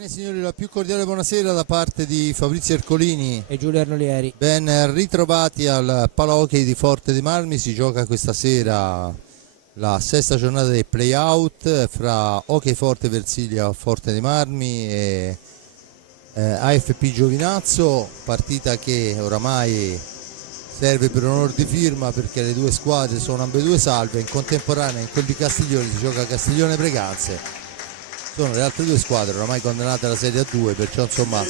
Bene signori, la più cordiale buonasera da parte di Fabrizio Ercolini e Giulio Arnolieri. Ben ritrovati al Palahockey di Forte dei Marmi. Si gioca questa sera la sesta giornata dei play-out fra Hockey Forte Versilia Forte dei Marmi e AFP Giovinazzo, partita che oramai serve per onor di firma perché le due squadre sono ambedue salve. In contemporanea in quel di Castiglione si gioca Castiglione Breganze. Sono le altre due squadre oramai condannate alla Serie A2, perciò insomma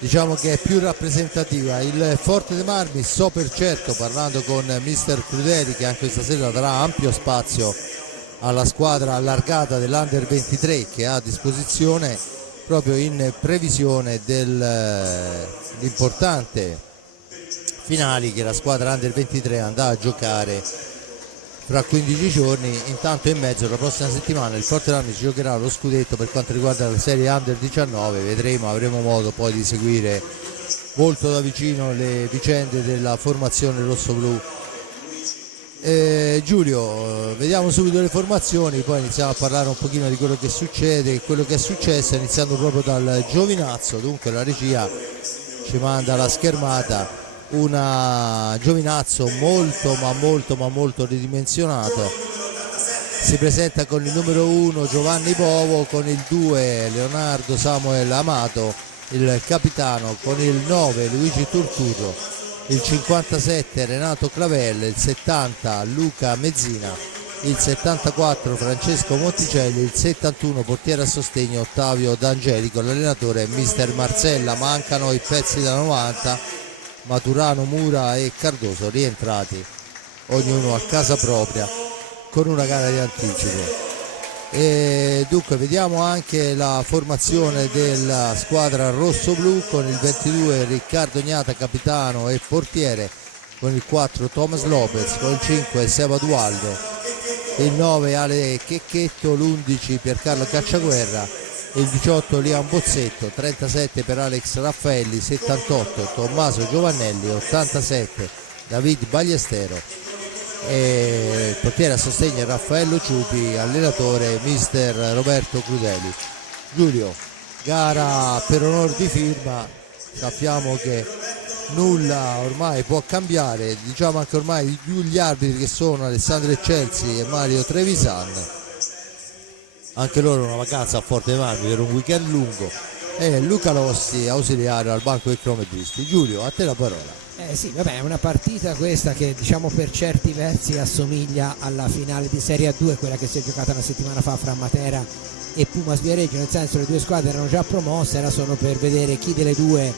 diciamo che è più rappresentativa il Forte dei Marmi. So per certo, parlando con mister Crudeli, che anche questa sera darà ampio spazio alla squadra allargata dell'Under 23 che ha a disposizione proprio in previsione dell'importante finali che la squadra Under 23 andrà a giocare fra 15 giorni. Intanto in mezzo la prossima settimana il Forte dei Marmi si giocherà lo scudetto per quanto riguarda la serie Under 19. Vedremo, avremo modo poi di seguire molto da vicino le vicende della formazione rossoblu. Giulio, vediamo subito le formazioni, poi iniziamo a parlare un pochino di quello che succede, quello che è successo, iniziando proprio dal Giovinazzo. Dunque la regia ci manda la schermata, una Giovinazzo molto ridimensionato. Si presenta con il numero 1 Giovanni Bovo, con il 2 Leonardo Samuel Amato, il capitano con il 9 Luigi Turturro, il 57 Renato Clavelle, il 70 Luca Mezzina, il 74 Francesco Monticelli, il 71 portiere a sostegno Ottavio D'Angelico, l'allenatore è mister Marzella. Mancano i pezzi da 90, Maturano, Mura e Cardoso, rientrati ognuno a casa propria con una gara di anticipo. E dunque vediamo anche la formazione della squadra rossoblu, con il 22 Riccardo Gnata capitano e portiere, con il 4 Thomas Lopez, con il 5 Seba Dualdo, il 9 Ale Checchetto, l'11 Piercarlo Cacciaguerra, il 18 Liam Bozzetto, 37 per Alex Raffaelli, 78 Tommaso Giovannelli, 87 David Bagliestero e il portiere a sostegno Raffaello Ciupi, allenatore mister Roberto Crudeli. Giulio, gara per onor di firma, sappiamo che nulla ormai può cambiare, diciamo anche ormai gli arbitri che sono Alessandro Eccelsi e Mario Trevisan, anche loro una vacanza a Forte dei Marmi per un weekend lungo, e Luca Lossi ausiliario al banco dei cronometristi. Giulio, a te la parola. Sì, vabbè, è una partita questa che diciamo per certi versi assomiglia alla finale di Serie A2, quella che si è giocata una settimana fa fra Matera e Pumas Viareggio, nel senso le due squadre erano già promosse, era solo per vedere chi delle due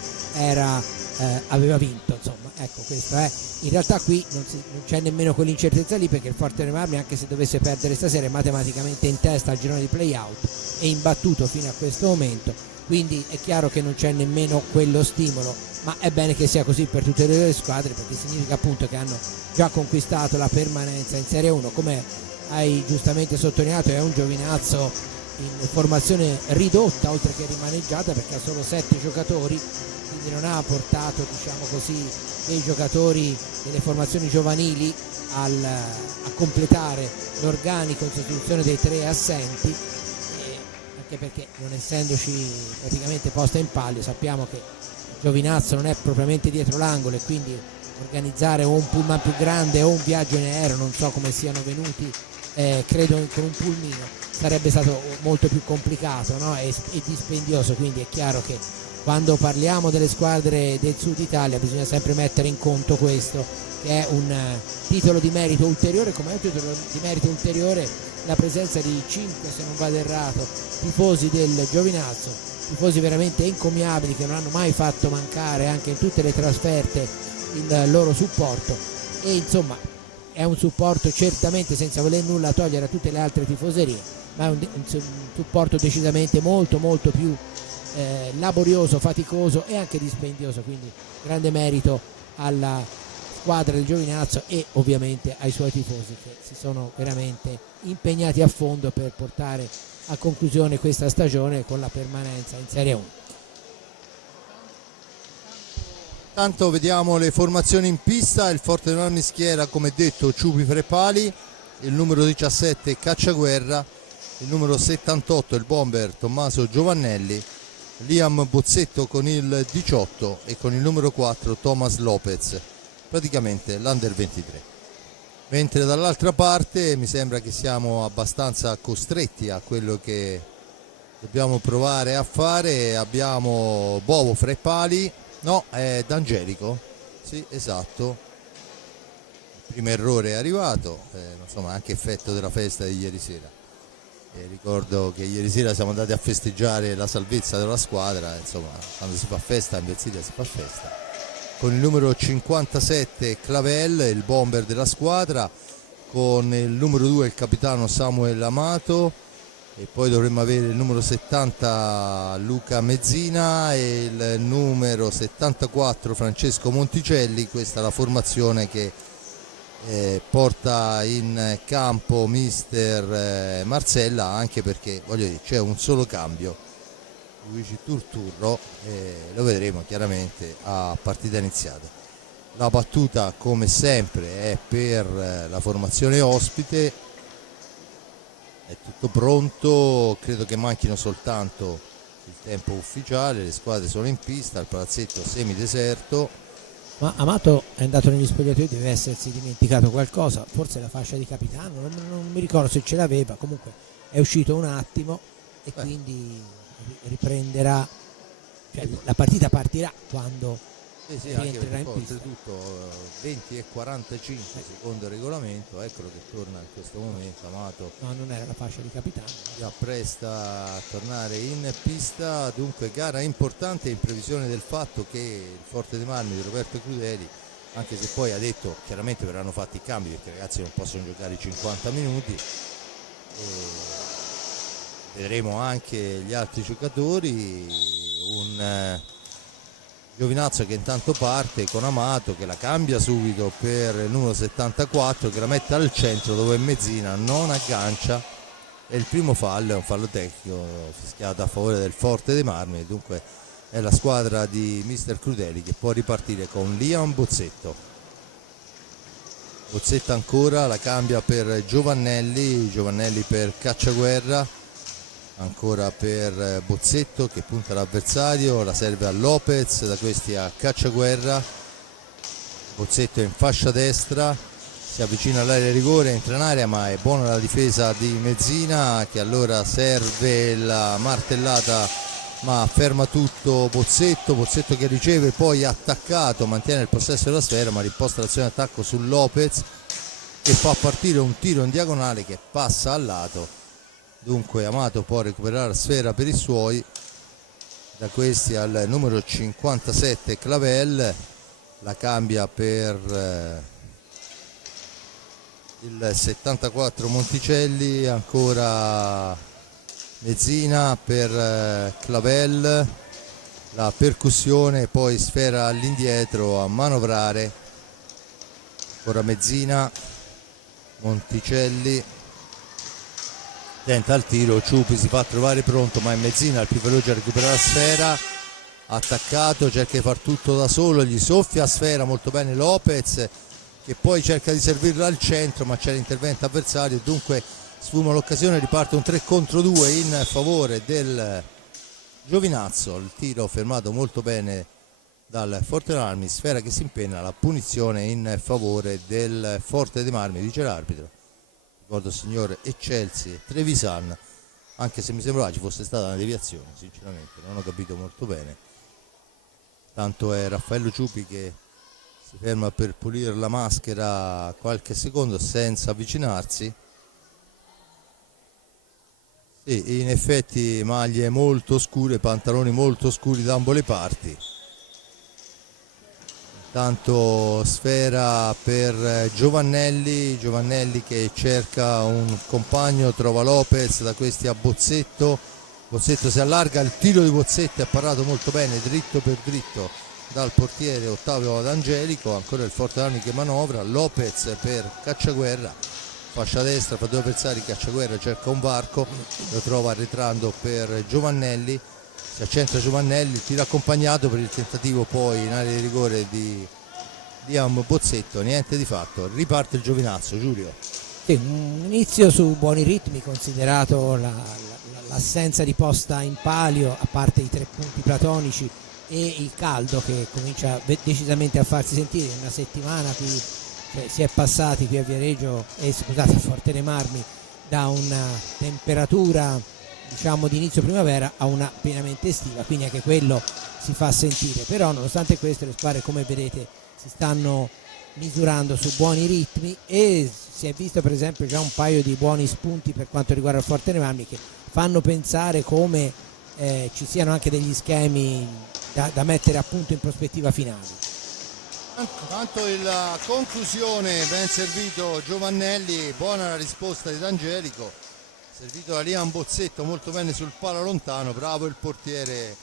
aveva vinto, insomma, ecco, questo è. In realtà qui non c'è nemmeno quell'incertezza lì, perché il Forte dei Marmi, anche se dovesse perdere stasera, è matematicamente in testa al girone di play-out e imbattuto fino a questo momento, quindi è chiaro che non c'è nemmeno quello stimolo, ma è bene che sia così per tutte le due squadre, perché significa appunto che hanno già conquistato la permanenza in Serie 1. Come hai giustamente sottolineato, è un Giovinazzo in formazione ridotta oltre che rimaneggiata, perché ha solo 7 giocatori, quindi non ha portato, diciamo così, dei giocatori delle formazioni giovanili a completare l'organico in sostituzione dei 3 assenti, anche perché non essendoci praticamente posta in palio, sappiamo che Giovinazzo non è propriamente dietro l'angolo, e quindi organizzare o un pullman più grande o un viaggio in aereo, non so come siano venuti, credo con un pulmino sarebbe stato molto più complicato, no? e dispendioso, quindi è chiaro che quando parliamo delle squadre del sud Italia bisogna sempre mettere in conto questo, che è un titolo di merito ulteriore, come è un titolo di merito ulteriore la presenza di 5, se non vado errato, tifosi del Giovinazzo, tifosi veramente encomiabili che non hanno mai fatto mancare anche in tutte le trasferte il loro supporto, e insomma è un supporto certamente, senza voler nulla togliere a tutte le altre tifoserie, ma è un supporto decisamente molto più laborioso, faticoso e anche dispendioso, quindi grande merito alla squadra del Giovinazzo e ovviamente ai suoi tifosi, che si sono veramente impegnati a fondo per portare a conclusione questa stagione con la permanenza in Serie 1. Tanto vediamo le formazioni in pista. Il Forte dei Marmi schiera, come detto, Ciupi Frepali, il numero 17 Cacciaguerra, il numero 78 il bomber Tommaso Giovannelli, Liam Bozzetto con il 18 e con il numero 4 Thomas Lopez, praticamente l'Under 23. Mentre dall'altra parte mi sembra che siamo abbastanza costretti a quello che dobbiamo provare a fare. Abbiamo Bovo fra i pali, no, è D'Angelico, sì, esatto. Il primo errore è arrivato, insomma anche effetto della festa di ieri sera. Ricordo che ieri sera siamo andati a festeggiare la salvezza della squadra, insomma quando si fa festa in Versilia si fa festa. Con il numero 57 Clavel, il bomber della squadra, con il numero 2 il capitano Samuel Amato, e poi dovremmo avere il numero 70 Luca Mezzina e il numero 74 Francesco Monticelli. Questa è la formazione che porta in campo mister Marsella, anche perché voglio dire c'è un solo cambio, Luigi Turturro, lo vedremo chiaramente a partita iniziata. La battuta come sempre è per la formazione ospite, è tutto pronto, credo che manchino soltanto il tempo ufficiale, le squadre sono in pista, il palazzetto semideserto. Ma Amato è andato negli spogliatoi, deve essersi dimenticato qualcosa, forse la fascia di capitano, non mi ricordo se ce l'aveva, comunque è uscito un attimo e quindi riprenderà, cioè la partita partirà quando sì, rientrerà anche in pista. oltretutto 20 e 45 secondo il regolamento, eccolo che torna in questo momento Amato. No, non era la fascia di capitano. Si appresta a tornare in pista, dunque gara importante in previsione del fatto che il Forte dei Marmi di Roberto Crudeli, anche se poi ha detto chiaramente verranno fatti i cambi perché i ragazzi non possono giocare i 50 minuti, vedremo anche gli altri giocatori, un Giovinazzo che intanto parte con Amato che la cambia subito per il numero 74 che la mette al centro dove Mezzina non aggancia, e il primo fallo è un fallo tecnico fischiato a favore del Forte dei Marmi. Dunque è la squadra di mister Crudeli che può ripartire con Liam Bozzetto. Bozzetto ancora, la cambia per Giovannelli per Cacciaguerra, ancora per Bozzetto che punta l'avversario, la serve a Lopez, da questi a Cacciaguerra. Bozzetto in fascia destra, si avvicina all'area di rigore, entra in area, ma è buona la difesa di Mezzina che allora serve la martellata ma ferma tutto Bozzetto che riceve, poi attaccato, mantiene il possesso della sfera ma riposta l'azione d'attacco su Lopez che fa partire un tiro in diagonale che passa al lato. Dunque Amato può recuperare la sfera per i suoi, da questi al numero 57 Clavel, la cambia per il 74 Monticelli, ancora Mezzina per Clavel, la percussione, poi sfera all'indietro a manovrare, ora Mezzina, Monticelli tenta il tiro, Ciupi si fa trovare pronto ma è Mezzina il più veloce a recuperare la sfera, attaccato, cerca di far tutto da solo, gli soffia a sfera molto bene Lopez che poi cerca di servirla al centro ma c'è l'intervento avversario, dunque sfuma l'occasione, riparte un 3 contro 2 in favore del Giovinazzo, il tiro fermato molto bene dal Forte dei Marmi, sfera che si impenna, la punizione in favore del Forte dei Marmi, dice l'arbitro. Ricordo signor Eccelsi e Trevisan, anche se mi sembrava ci fosse stata una deviazione, sinceramente non ho capito molto bene. Tanto è Raffaello Ciupi che si ferma per pulire la maschera qualche secondo senza avvicinarsi. Sì, in effetti maglie molto scure, pantaloni molto scuri da ambo le parti. Intanto sfera per Giovannelli che cerca un compagno, trova Lopez, da questi a Bozzetto si allarga, il tiro di Bozzetto è parato molto bene dritto per dritto dal portiere Ottavio D'Angelico, ancora il Forte Armi che manovra, Lopez per Cacciaguerra, fascia destra fra due avversari, Cacciaguerra cerca un varco, lo trova arretrando per Giovannelli, si accentra Giovannelli, il tiro accompagnato per il tentativo poi in area di rigore di Liam Bozzetto, niente di fatto, riparte il Giovinazzo. Giulio. Sì, un inizio su buoni ritmi considerato la l'assenza di posta in palio, a parte i 3 punti platonici e il caldo che comincia decisamente a farsi sentire in una settimana qui, cioè, si è passati qui a Viareggio e scusate a Forte dei Marmi da una temperatura diciamo di inizio primavera a una pienamente estiva, quindi anche quello si fa sentire. Però nonostante questo le squadre, come vedete, si stanno misurando su buoni ritmi e si è visto per esempio già un paio di buoni spunti per quanto riguarda il Forte dei Marmi, che fanno pensare come ci siano anche degli schemi da mettere a punto in prospettiva finale. Tanto la conclusione, ben servito Giovannelli, buona la risposta di D'Angelico, servito da Liam Bozzetto molto bene sul palo lontano, bravo il portiere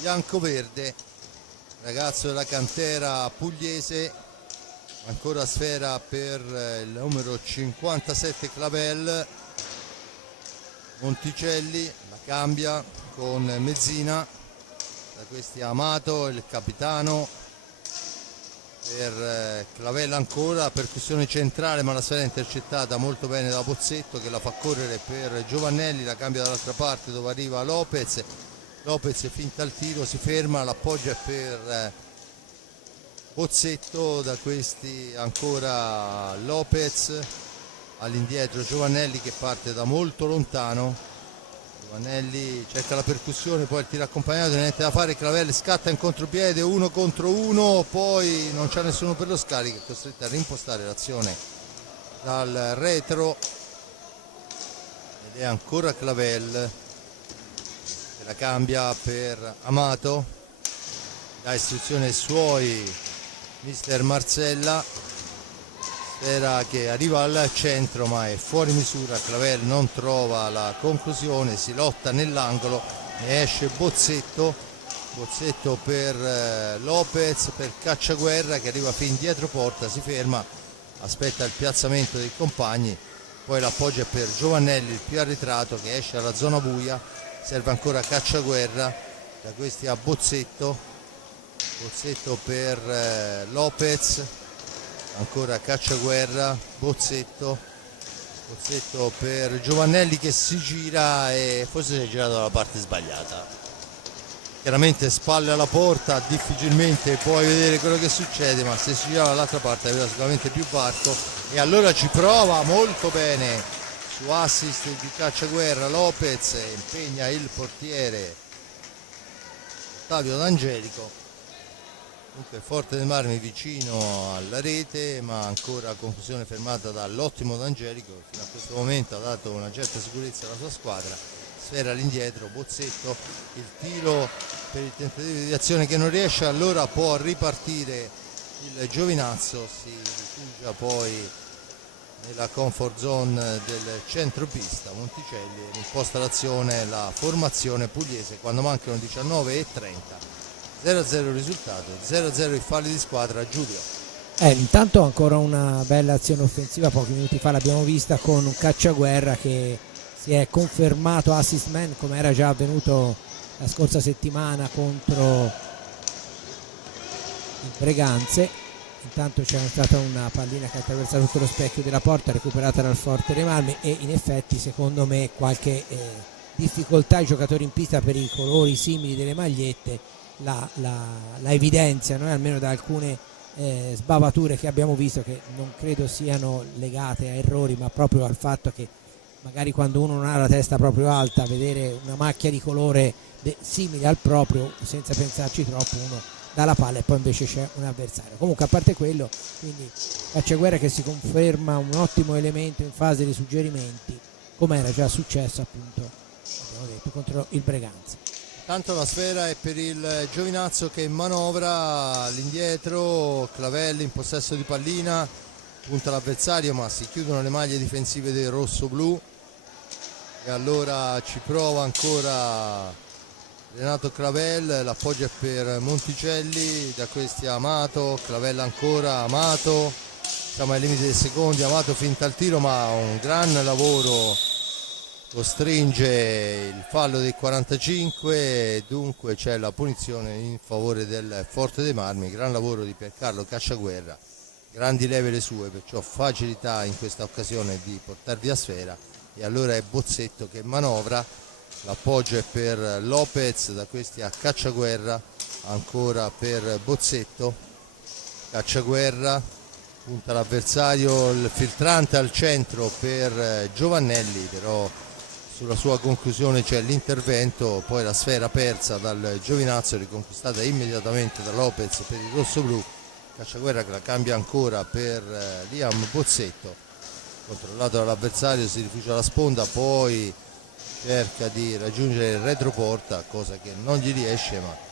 bianco-verde, ragazzo della cantera pugliese. Ancora sfera per il numero 57 Clavel, Monticelli la cambia con Mezzina, da questi Amato il capitano, per Clavella ancora, percussione centrale ma la sfera è intercettata molto bene da Bozzetto che la fa correre per Giovannelli, la cambia dall'altra parte dove arriva Lopez, finta il tiro, si ferma, l'appoggia per Bozzetto, da questi ancora Lopez, all'indietro Giovannelli che parte da molto lontano, Giovannelli cerca la percussione, poi il tiro accompagnato, niente da fare, Clavel scatta in contropiede, 1 contro 1, poi non c'è nessuno per lo scarico, è costretto a rimpostare l'azione dal retro ed è ancora Clavel che la cambia per Amato, dà istruzione ai suoi mister Marcella, sfera che arriva al centro ma è fuori misura, Clavel non trova la conclusione, si lotta nell'angolo, ne esce Bozzetto per Lopez, per Cacciaguerra che arriva fin dietro porta, si ferma, aspetta il piazzamento dei compagni, poi l'appoggia per Giovannelli, il più arretrato che esce alla zona buia, serve ancora Cacciaguerra, da questi a Bozzetto per Lopez, ancora Cacciaguerra, Bozzetto per Giovannelli che si gira e forse si è girato dalla parte sbagliata, chiaramente spalle alla porta, difficilmente puoi vedere quello che succede, ma se si girava dall'altra parte aveva sicuramente più varco e allora ci prova molto bene su assist di Cacciaguerra. Lopez impegna il portiere Ottavio D'Angelico. Dunque Forte dei Marmi vicino alla rete, ma ancora conclusione fermata dall'ottimo D'Angelico che fino a questo momento ha dato una certa sicurezza alla sua squadra. Sfera all'indietro, Bozzetto, il tiro per il tentativo di azione che non riesce, allora può ripartire il Giovinazzo, si rifugia poi nella comfort zone del centropista. Monticelli imposta l'azione, la formazione pugliese quando mancano 19:30. 0-0 il risultato, 0-0 i falli di squadra. Giulio. Intanto ancora una bella azione offensiva, pochi minuti fa l'abbiamo vista con un Cacciaguerra che si è confermato assist man come era già avvenuto la scorsa settimana contro il Breganze. Intanto c'è stata una pallina che ha attraversato tutto lo specchio della porta, recuperata dal Forte dei Marmi, e in effetti secondo me qualche difficoltà ai giocatori in pista per i colori simili delle magliette la evidenziano, almeno da alcune sbavature che abbiamo visto, che non credo siano legate a errori ma proprio al fatto che magari quando uno non ha la testa proprio alta, vedere una macchia di colore simile al proprio senza pensarci troppo uno dà la palla e poi invece c'è un avversario. Comunque a parte quello, quindi Cacciaguerra che si conferma un ottimo elemento in fase di suggerimenti, come era già successo appunto, abbiamo detto, contro il Breganze. Tanto la sfera è per il Giovinazzo che manovra all'indietro, Clavelli in possesso di pallina, punta l'avversario ma si chiudono le maglie difensive del rosso-blu e allora ci prova ancora Renato Clavel, l'appoggia per Monticelli, da questi Amato, Clavella ancora, Amato, siamo ai limiti dei secondi, Amato finta il tiro ma un gran lavoro costringe il fallo dei 45 e dunque c'è la punizione in favore del Forte dei Marmi. Gran lavoro di Piercarlo Cacciaguerra, grandi leve le sue, perciò facilità in questa occasione di portar via sfera e allora è Bozzetto che manovra, l'appoggio è per Lopez, da questi a Cacciaguerra, ancora per Bozzetto, Cacciaguerra, punta l'avversario, il filtrante al centro per Giovannelli, però sulla sua conclusione c'è l'intervento, poi la sfera persa dal Giovinazzo, riconquistata immediatamente da Lopez per il rossoblù. Cacciaguerra che la cambia ancora per Liam Bozzetto, controllato dall'avversario, si rifugia alla sponda, poi cerca di raggiungere il retroporta, cosa che non gli riesce, ma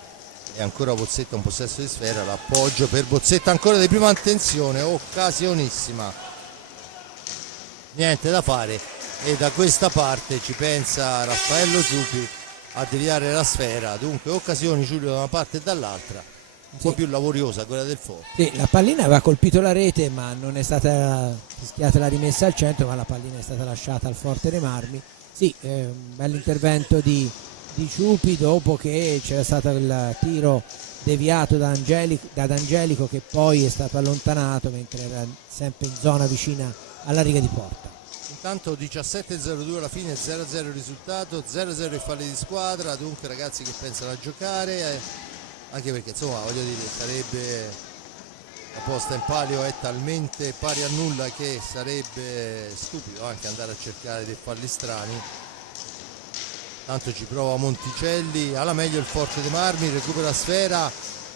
è ancora Bozzetto in possesso di sfera, l'appoggio per Bozzetto ancora di prima attenzione, occasionissima, niente da fare, e da questa parte ci pensa Raffaello Ciupi a deviare la sfera. Dunque occasioni, Giulio, da una parte e dall'altra, un po' più laboriosa quella del Forte. Sì, la pallina aveva colpito la rete, ma non è stata fischiata la rimessa al centro, ma la pallina è stata lasciata al Forte dei Marmi. Sì, un bell'intervento di Ciupi dopo che c'era stato il tiro deviato da D'Angelico, che poi è stato allontanato mentre era sempre in zona vicina alla riga di porta. Intanto 17:02 alla fine, 0-0 il risultato, 0-0 i falli di squadra. Dunque ragazzi che pensano a giocare, anche perché insomma voglio dire, sarebbe la posta in palio è talmente pari a nulla che sarebbe stupido anche andare a cercare dei falli strani. Tanto ci prova Monticelli, alla meglio il Forte dei Marmi, recupera la sfera,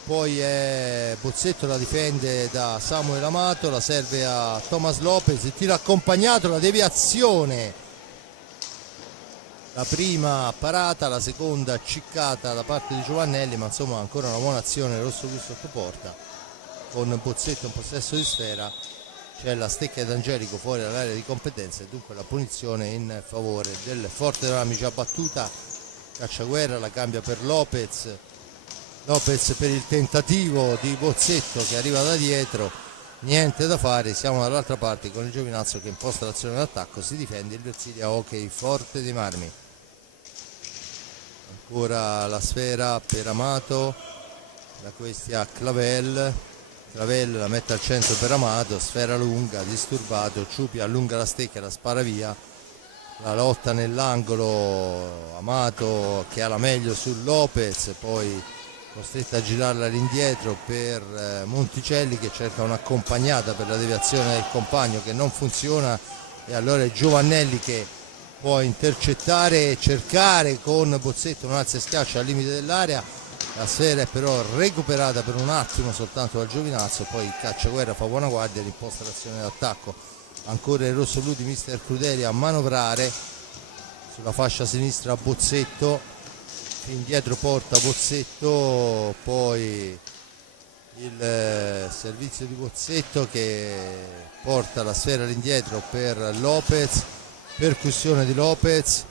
poi è Bozzetto, la difende da Samuel Amato, la serve a Thomas Lopez, il tiro accompagnato, la deviazione, la prima parata, la seconda ciccata da parte di Giovannelli, ma insomma ancora una buona azione rossoblu sotto porta, con Bozzetto in possesso di sfera. C'è la stecca d'Angelico fuori dall'area di competenza e dunque la punizione in favore del Forte dei Marmi, già battuta. Cacciaguerra la cambia per Lopez per il tentativo di Bozzetto che arriva da dietro, niente da fare, siamo dall'altra parte con il Giovinazzo che imposta l'azione d'attacco, si difende il Versilia Hockey Forte dei Marmi. Ancora la sfera per Amato, da questi a Clavel la mette al centro per Amato, sfera lunga, disturbato, Ciupi allunga la stecca, la spara via, la lotta nell'angolo, Amato che ha la meglio su Lopez, poi costretto a girarla all'indietro per Monticelli che cerca un'accompagnata per la deviazione del compagno che non funziona, e allora è Giovannelli che può intercettare e cercare con Bozzetto un alza e schiaccia al limite dell'area. La sfera è però recuperata per un attimo soltanto dal Giovinazzo, poi Cacciaguerra fa buona guardia e imposta l'azione d'attacco. Ancora il rosso-blu di mister Crudeli a manovrare sulla fascia sinistra, Bozzetto, indietro porta Bozzetto, poi il servizio di Bozzetto che porta la sfera all'indietro per Lopez, percussione di Lopez,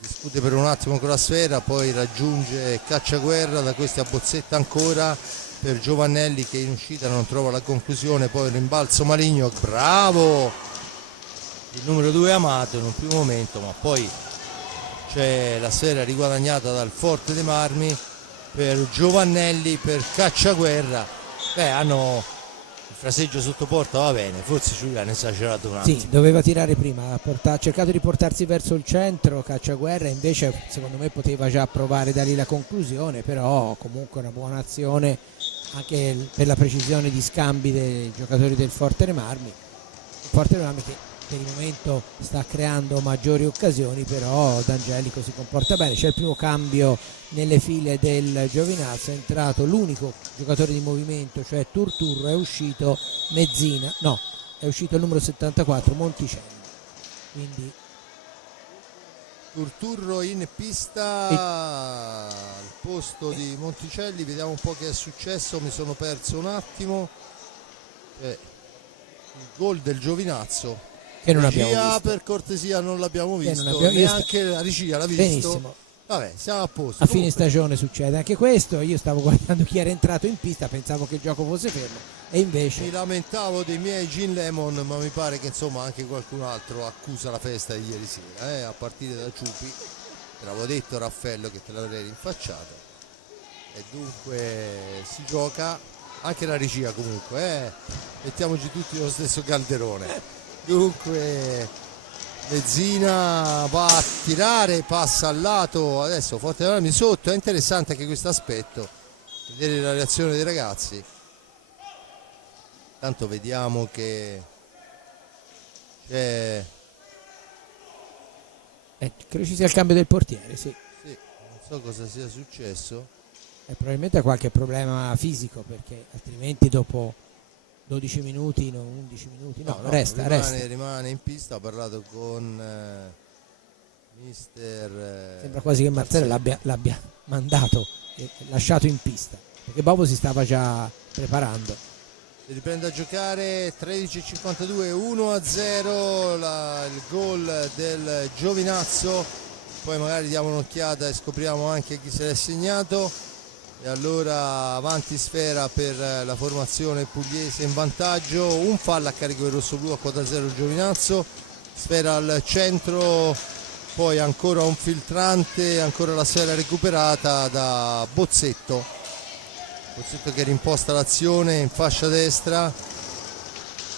discute per un attimo con la sfera, poi raggiunge Cacciaguerra, da questi a Bozzetto ancora per Giovannelli che in uscita non trova la conclusione, poi un rimbalzo maligno, bravo il numero 2 Amato in un primo momento, ma poi c'è la sfera riguadagnata dal Forte dei Marmi per Giovannelli, per Cacciaguerra. Hanno il fraseggio sotto porta, va bene, forse Giuliano ha esagerato un attimo. Sì, doveva tirare prima, ha cercato di portarsi verso il centro Cacciaguerra, invece secondo me poteva già provare da lì la conclusione, però comunque una buona azione anche per la precisione di scambi dei giocatori del Forte dei Marmi. Il Forte dei Marmi che per il momento sta creando maggiori occasioni, però D'Angelico si comporta bene. C'è il primo cambio nelle file del Giovinazzo, è entrato l'unico giocatore di movimento, cioè Turturro, è uscito Mezzina, no, è uscito il numero 74 Monticelli, quindi Turturro in pista al posto di Monticelli. Vediamo un po' che è successo, mi sono perso un attimo. Il gol del Giovinazzo che non abbiamo visto. Per cortesia non l'abbiamo visto, abbiamo neanche la regia l'ha visto. Benissimo. Vabbè, siamo a posto. A fine stagione succede anche questo. Io stavo guardando chi era entrato in pista, pensavo che il gioco fosse fermo e invece mi lamentavo dei miei Gin Lemon, ma mi pare che insomma anche qualcun altro accusa la festa di ieri sera, a partire da Ciupi. Te l'avevo detto, Raffaello, che te l'avrei rinfacciato, e dunque si gioca. Anche la regia comunque, mettiamoci tutti nello stesso calderone. Dunque Mezzina va a tirare, passa al lato, adesso Forte dei Marmi sotto. È interessante anche questo aspetto, vedere la reazione dei ragazzi. Tanto vediamo che c'è, credo ci sia il cambio del portiere, sì. sì, non so cosa sia successo. Probabilmente qualche problema fisico, perché altrimenti dopo 12 minuti, no, 11 minuti, no, resta. Rimane in pista. Ha parlato con mister. Sembra quasi che Marcello l'abbia mandato e lasciato in pista, perché Bobo si stava già preparando. Si riprende a giocare, 13:52, 1-0 il gol del Giovinazzo. Poi magari diamo un'occhiata e scopriamo anche chi se l'è segnato. E allora avanti sfera per la formazione pugliese in vantaggio, un fallo a carico del rossoblu a quota 0 il Giovinazzo, sfera al centro, poi ancora un filtrante, ancora la sfera recuperata da Bozzetto che rimposta l'azione in fascia destra,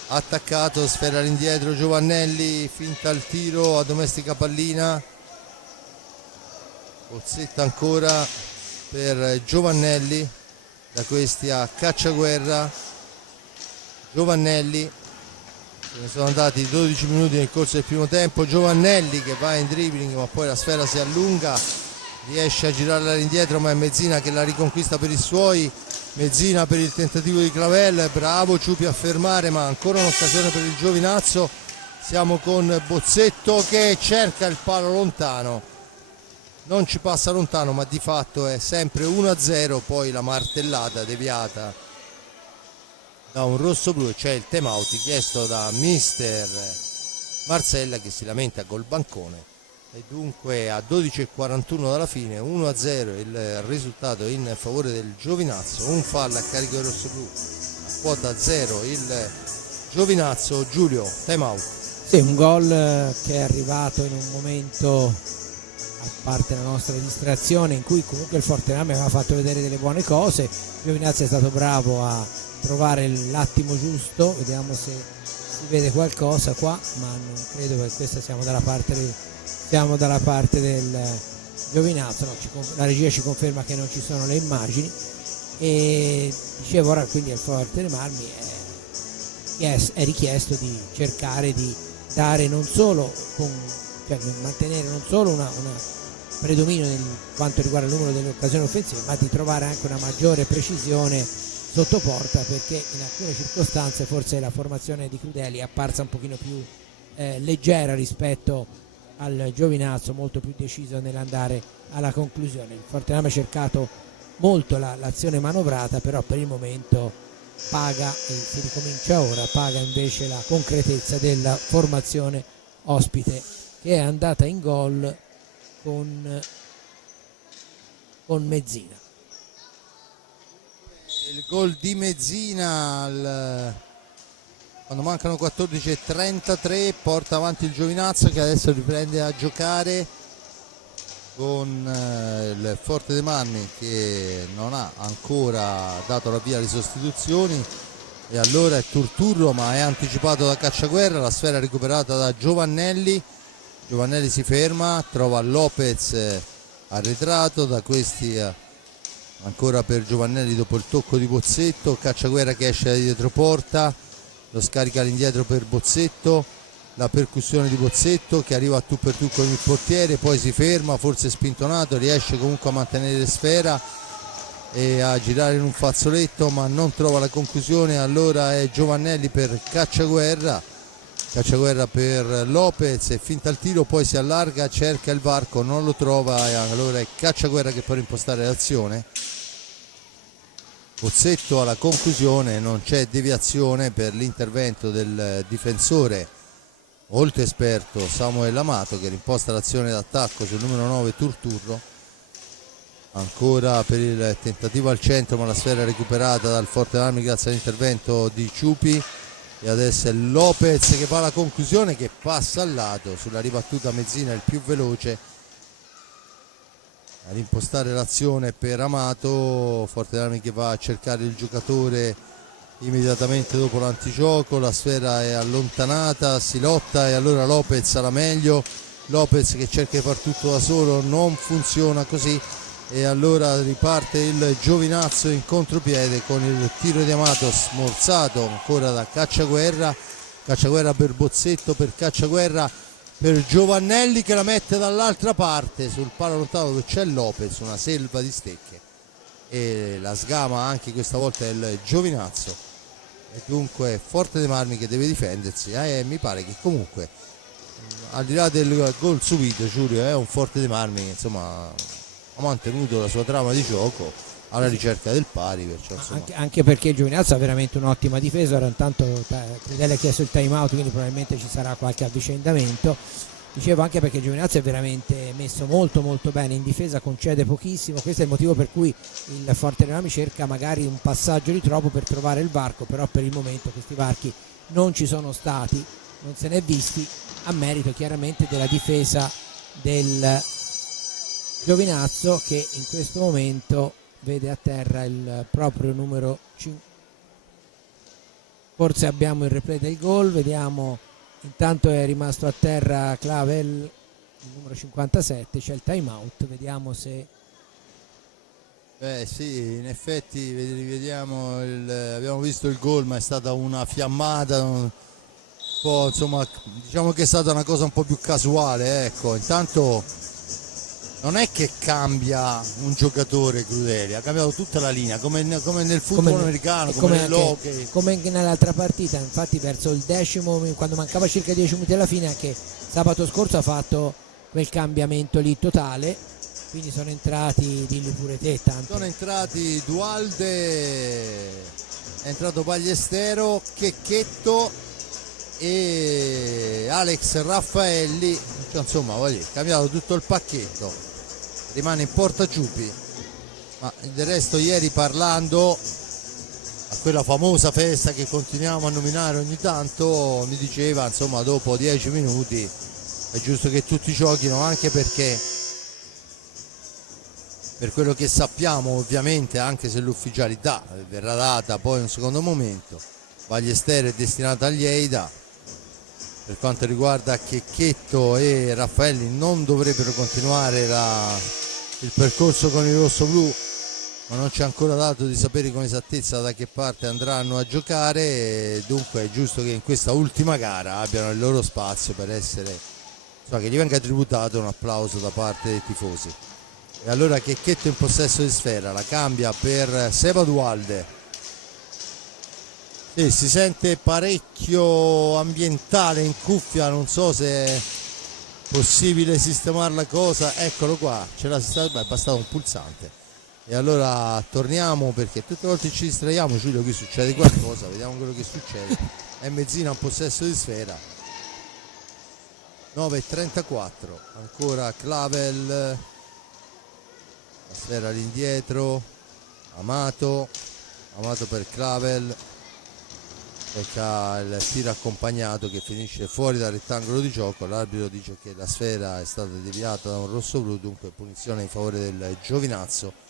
attaccato, sfera all'indietro Giovannelli, finta il tiro, a domestica pallina, Bozzetto ancora per Giovannelli, da questi a Cacciaguerra. Giovannelli, se ne sono andati 12 minuti nel corso del primo tempo. Giovannelli che va in dribbling, ma poi la sfera si allunga, riesce a girarla all'indietro, ma è Mezzina che la riconquista per i suoi. Mezzina per il tentativo di Clavel, bravo Ciupi a fermare, ma ancora un'occasione per il Giovinazzo. Siamo con Bozzetto che cerca il palo lontano, non ci passa lontano, ma di fatto è sempre 1-0. Poi la martellata deviata da un rossoblu, c'è il time out chiesto da mister Marcella, che si lamenta col bancone. E dunque a 12:41 dalla fine, 1-0 il risultato in favore del Giovinazzo. Un fallo a carico del rossoblu, quota 0 il Giovinazzo. Giulio, time out. Sì, un gol che è arrivato in un momento, a parte la nostra distrazione, in cui comunque il Fortename aveva fatto vedere delle buone cose. Giovinazzo è stato bravo a trovare l'attimo giusto, vediamo se si vede qualcosa qua, ma non credo, che questa siamo dalla parte del Giovinazzo. No, la regia ci conferma che non ci sono le immagini, e dicevo, ora quindi al Forte dei Marmi è richiesto di cercare di dare non solo mantenere non solo una predominio nel quanto riguarda il numero delle occasioni offensive, ma di trovare anche una maggiore precisione sotto porta, perché in alcune circostanze forse la formazione di Crudeli è apparsa un pochino più leggera rispetto al Giovinazzo, molto più deciso nell'andare alla conclusione. Il Fortename ha cercato molto l'azione manovrata, però per il momento paga, e si ricomincia ora, paga invece la concretezza della formazione ospite, che è andata in gol con Mezzina. Il gol di Mezzina quando mancano 14:33 porta avanti il Giovinazzo, che adesso riprende a giocare con il Forte dei Marmi, che non ha ancora dato la via alle sostituzioni, e allora è Turturro, ma è anticipato da Cacciaguerra. La sfera recuperata da Giovannelli si ferma, trova Lopez arretrato, da questi ancora per Giovannelli dopo il tocco di Bozzetto. Cacciaguerra che esce da dietro porta, lo scarica all'indietro per Bozzetto, la percussione di Bozzetto che arriva a tu per tu con il portiere, poi si ferma, forse spintonato, riesce comunque a mantenere sfera e a girare in un fazzoletto, ma non trova la conclusione. Allora è Giovannelli per Cacciaguerra per Lopez, e finta il tiro, poi si allarga, cerca il varco, non lo trova, e allora è Cacciaguerra che può impostare l'azione. Bozzetto alla conclusione, non c'è deviazione per l'intervento del difensore molto esperto Samuel Amato, che rimposta l'azione d'attacco sul numero 9 Turturro. Ancora per il tentativo al centro, ma la sfera è recuperata dal Forte dei Marmi grazie all'intervento di Ciupi, e adesso è Lopez che fa la conclusione, che passa al lato sulla ribattuta. Mezzina il più veloce a rimpostare l'azione per Amato. Forte dei Marmi che va a cercare il giocatore immediatamente dopo l'antigioco, la sfera è allontanata, si lotta e allora Lopez alla meglio, Lopez che cerca di far tutto da solo, non funziona così e allora riparte il Giovinazzo in contropiede con il tiro di Amato smorzato ancora da Cacciaguerra per Bozzetto, per Cacciaguerra, per Giovannelli che la mette dall'altra parte sul palo lontano dove c'è Lopez, una selva di stecche, e la sgama anche questa volta il Giovinazzo e dunque Forte dei Marmi che deve difendersi. Mi pare che comunque al di là del gol subito, Giulio, è un Forte dei Marmi che insomma ha mantenuto la sua trama di gioco alla ricerca del pari, perciò, anche perché il Giovinazzo ha veramente un'ottima difesa. Ora intanto Crudele ha chiesto il time out, quindi probabilmente ci sarà qualche avvicendamento. Dicevo anche perché il Giovinazzo è veramente messo molto bene in difesa, concede pochissimo, questo è il motivo per cui il Forte dei Marmi cerca magari un passaggio di troppo per trovare il varco, però per il momento questi varchi non ci sono stati, non se ne è visti, a merito chiaramente della difesa del Giovinazzo che in questo momento vede a terra il proprio numero 5. Forse abbiamo il replay del gol, vediamo, intanto è rimasto a terra Clavel, il numero 57, c'è il time out, vediamo se... sì, in effetti vediamo abbiamo visto il gol, ma è stata una fiammata un po', insomma, diciamo che è stata una cosa un po' più casuale, ecco. Intanto non è che cambia un giocatore Crudeli, ha cambiato tutta la linea, come nel football americano, come nell'hockey. Come nell'altra partita, infatti verso il 10°, quando mancava circa 10 minuti alla fine, anche sabato scorso ha fatto quel cambiamento lì totale, quindi sono entrati, dilli pure te tanto. Sono entrati Dualde, è entrato Ballestero, Checchetto e Alex Raffaelli, cioè, insomma voglio dire, cambiato tutto il pacchetto. Rimane in porta Ciupi, ma del resto ieri parlando a quella famosa festa che continuiamo a nominare ogni tanto mi diceva insomma dopo 10 minuti è giusto che tutti giochino, anche perché per quello che sappiamo ovviamente, anche se l'ufficialità verrà data poi in un secondo momento, Ballestero è destinata agli Lleida. Per quanto riguarda Checchetto e Raffaelli non dovrebbero continuare il percorso con il rossoblu, ma non c'è ancora dato di sapere con esattezza da che parte andranno a giocare, e dunque è giusto che in questa ultima gara abbiano il loro spazio per essere, che gli venga tributato un applauso da parte dei tifosi. E allora Checchetto in possesso di sfera, la cambia per Seba Dualde. Sì, si sente parecchio ambientale in cuffia, non so se è possibile sistemare la cosa. Eccolo qua, è bastato un pulsante. E allora torniamo, perché tutte le volte ci distraiamo, Giulio, qui succede qualcosa, vediamo quello che succede. È Mezzina in possesso di sfera, 9:34, ancora Clavel, la sfera all'indietro, Amato per Clavel, cerca il tiro accompagnato che finisce fuori dal rettangolo di gioco. L'arbitro dice che la sfera è stata deviata da un rosso-blu, dunque punizione in favore del Giovinazzo.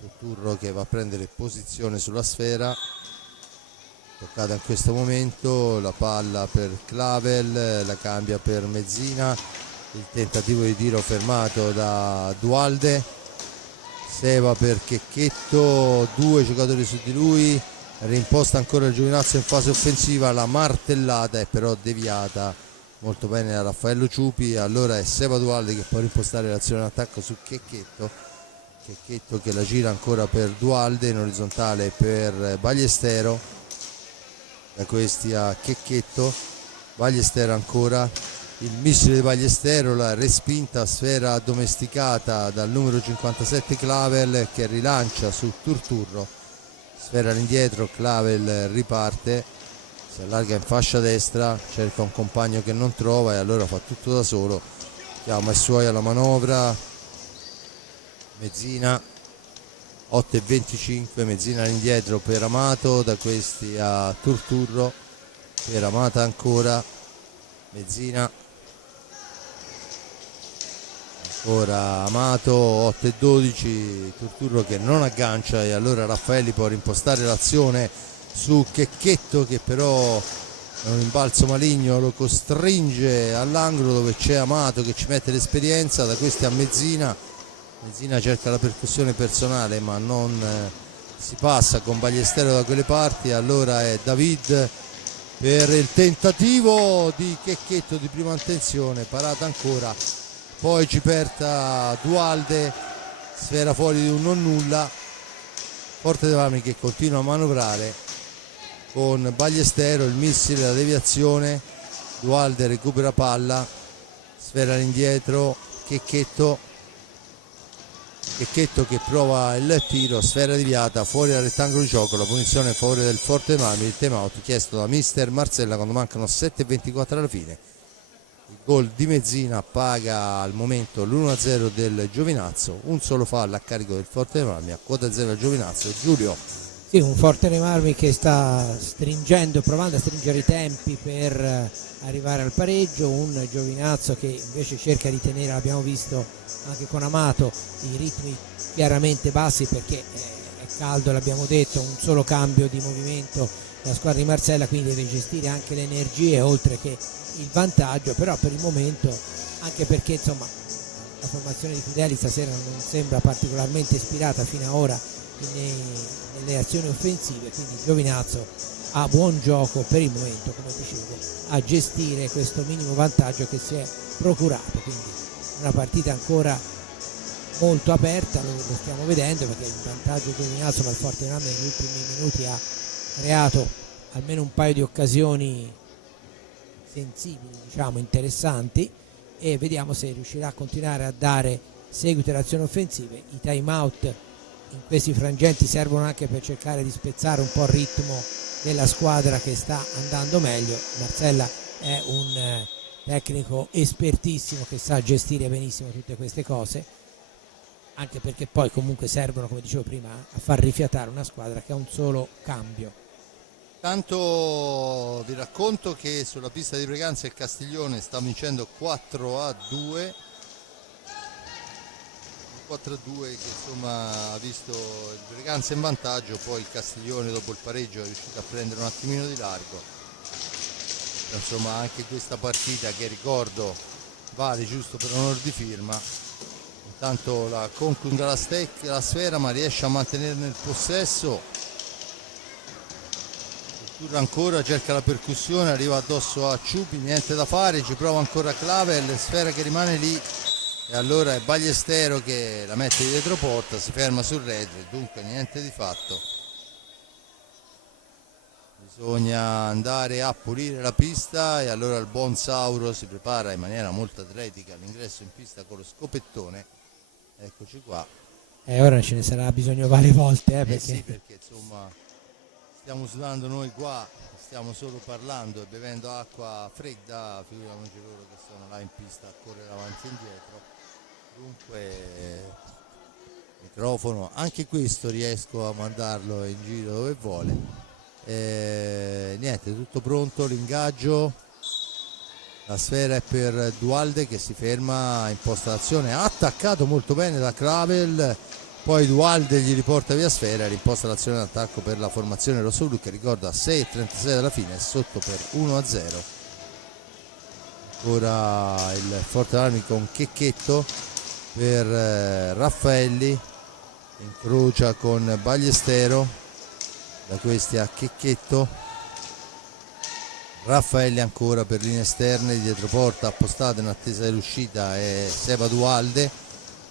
Turturro che va a prendere posizione sulla sfera, toccata in questo momento, la palla per Clavel, la cambia per Mezzina, il tentativo di tiro fermato da Dualde, Seva per Checchetto, due giocatori su di lui, rimposta ancora il Giovinazzo in fase offensiva, la martellata è però deviata molto bene da Raffaello Ciupi. Allora è Seba Dualde che può rimpostare l'azione d'attacco su Checchetto che la gira ancora per Dualde, in orizzontale per Ballestero, da questi a Checchetto, Ballestero ancora, il missile di Ballestero, la respinta, sfera addomesticata dal numero 57 Clavel che rilancia su Turturro, sfera all'indietro, Clavel riparte, si allarga in fascia destra, cerca un compagno che non trova e allora fa tutto da solo, chiama i suoi alla manovra. Mezzina, 8:25, Mezzina all'indietro per Amato, da questi a Turturro, per Amata ancora, Mezzina, ancora Amato, 8:12, Turturro che non aggancia e allora Raffaelli può rimpostare l'azione su Checchetto, che però è un imbalzo maligno, lo costringe all'angolo dove c'è Amato che ci mette l'esperienza. Da questi a Mezzina cerca la percussione personale ma non si passa con Ballestero da quelle parti. Allora è David per il tentativo di Checchetto di prima intenzione, parata ancora, poi Ciperta Dualde, sfera fuori di un non nulla. Forte dei Marmi che continua a manovrare con Ballestero, il missile, la deviazione, Dualde recupera palla, sfera all'indietro, Checchetto che prova il tiro, sfera deviata fuori dal rettangolo di gioco, la punizione a favore del Forte dei Marmi, il time out chiesto da mister Marcella quando mancano 7:24 alla fine. Il gol di Mezzina paga al momento l'1-0 del Giovinazzo, un solo fallo a carico del Forte dei Marmi, a quota 0 al Giovinazzo. Giulio. Sì, un Forte dei Marmi che sta provando a stringere i tempi per arrivare al pareggio, un Giovinazzo che invece cerca di tenere, l'abbiamo visto anche con Amato, i ritmi chiaramente bassi perché è caldo, l'abbiamo detto, un solo cambio di movimento la squadra di Marcella, quindi deve gestire anche le energie oltre che il vantaggio, però per il momento, anche perché insomma la formazione di Fideli stasera non sembra particolarmente ispirata fino ad ora nelle azioni offensive, quindi Giovinazzo ha buon gioco per il momento, come dicevo, a gestire questo minimo vantaggio che si è procurato, quindi una partita ancora molto aperta, lo stiamo vedendo perché il vantaggio di Giovinazzo, ma il Forte Marmi negli ultimi minuti ha creato almeno un paio di occasioni sensibili, diciamo interessanti, e vediamo se riuscirà a continuare a dare seguito alle azioni offensive. I time out in questi frangenti servono anche per cercare di spezzare un po' il ritmo della squadra che sta andando meglio. Marcella è un tecnico espertissimo che sa gestire benissimo tutte queste cose, anche perché poi comunque servono, come dicevo prima, a far rifiatare una squadra che ha un solo cambio. Tanto vi racconto che sulla pista di Breganza il Castiglione sta vincendo 4-2, 4-2 che insomma ha visto il Breganza in vantaggio, poi il Castiglione dopo il pareggio è riuscito a prendere un attimino di largo. Insomma anche questa partita, che ricordo vale giusto per onor di firma, intanto la conclude la sfera ma riesce a mantenerne il possesso. Ancora cerca la percussione, arriva addosso a Ciupi, niente da fare, ci prova ancora Clavel, sfera che rimane lì e allora è Ballestero che la mette dietro porta, si ferma sul retro, dunque niente di fatto. Bisogna andare a pulire la pista e allora il buon Sauro si prepara in maniera molto atletica all'ingresso in pista con lo scopettone. Eccoci qua. E ora ce ne sarà bisogno varie volte perché... Sì, perché insomma stiamo sudando noi qua, stiamo solo parlando e bevendo acqua fredda, figuriamoci loro che sono là in pista a correre avanti e indietro. Dunque microfono, anche questo riesco a mandarlo in giro dove vuole. Niente, tutto pronto, l'ingaggio, la sfera è per Dualde che si ferma in posta d'azione, attaccato molto bene da Clavel. Poi Dualde gli riporta via sfera e rimposta l'azione d'attacco per la formazione rossoblu che ricorda 6:36 dalla fine, è sotto per 1-0. Ora il Forte Armi con Checchetto per Raffaelli, incrocia con Ballestero, da questi a Checchetto, Raffaelli ancora per linee esterne, dietro porta appostato in attesa dell'uscita è Seba Dualde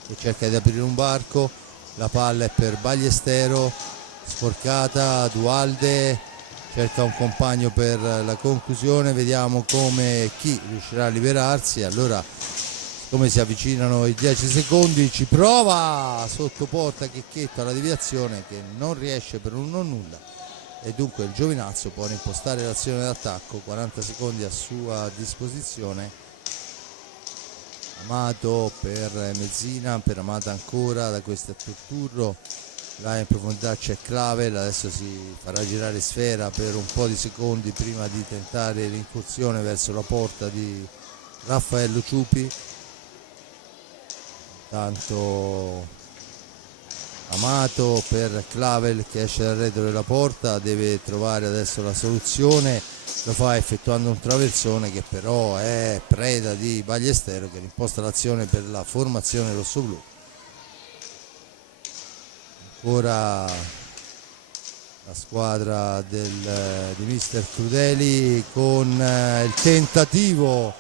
che cerca di aprire un varco. La palla è per Ballestero, sporcata, Dualde cerca un compagno per la conclusione, vediamo come chi riuscirà a liberarsi. Allora, come si avvicinano i 10 secondi, ci prova sotto porta Checchetto alla deviazione che non riesce per un non nulla e dunque il Giovinazzo può impostare l'azione d'attacco, 40 secondi a sua disposizione. Amato per Mezzina, per Amato ancora, da questo è Turturro, là in profondità c'è Clavel, adesso si farà girare sfera per un po' di secondi prima di tentare l'incursione verso la porta di Raffaello Ciupi. Intanto Amato per Clavel che esce dal retro della porta, deve trovare adesso la soluzione, lo fa effettuando un traversone che però è preda di Ballestero che imposta l'azione per la formazione rossoblu. Ancora la squadra di mister Crudeli con il tentativo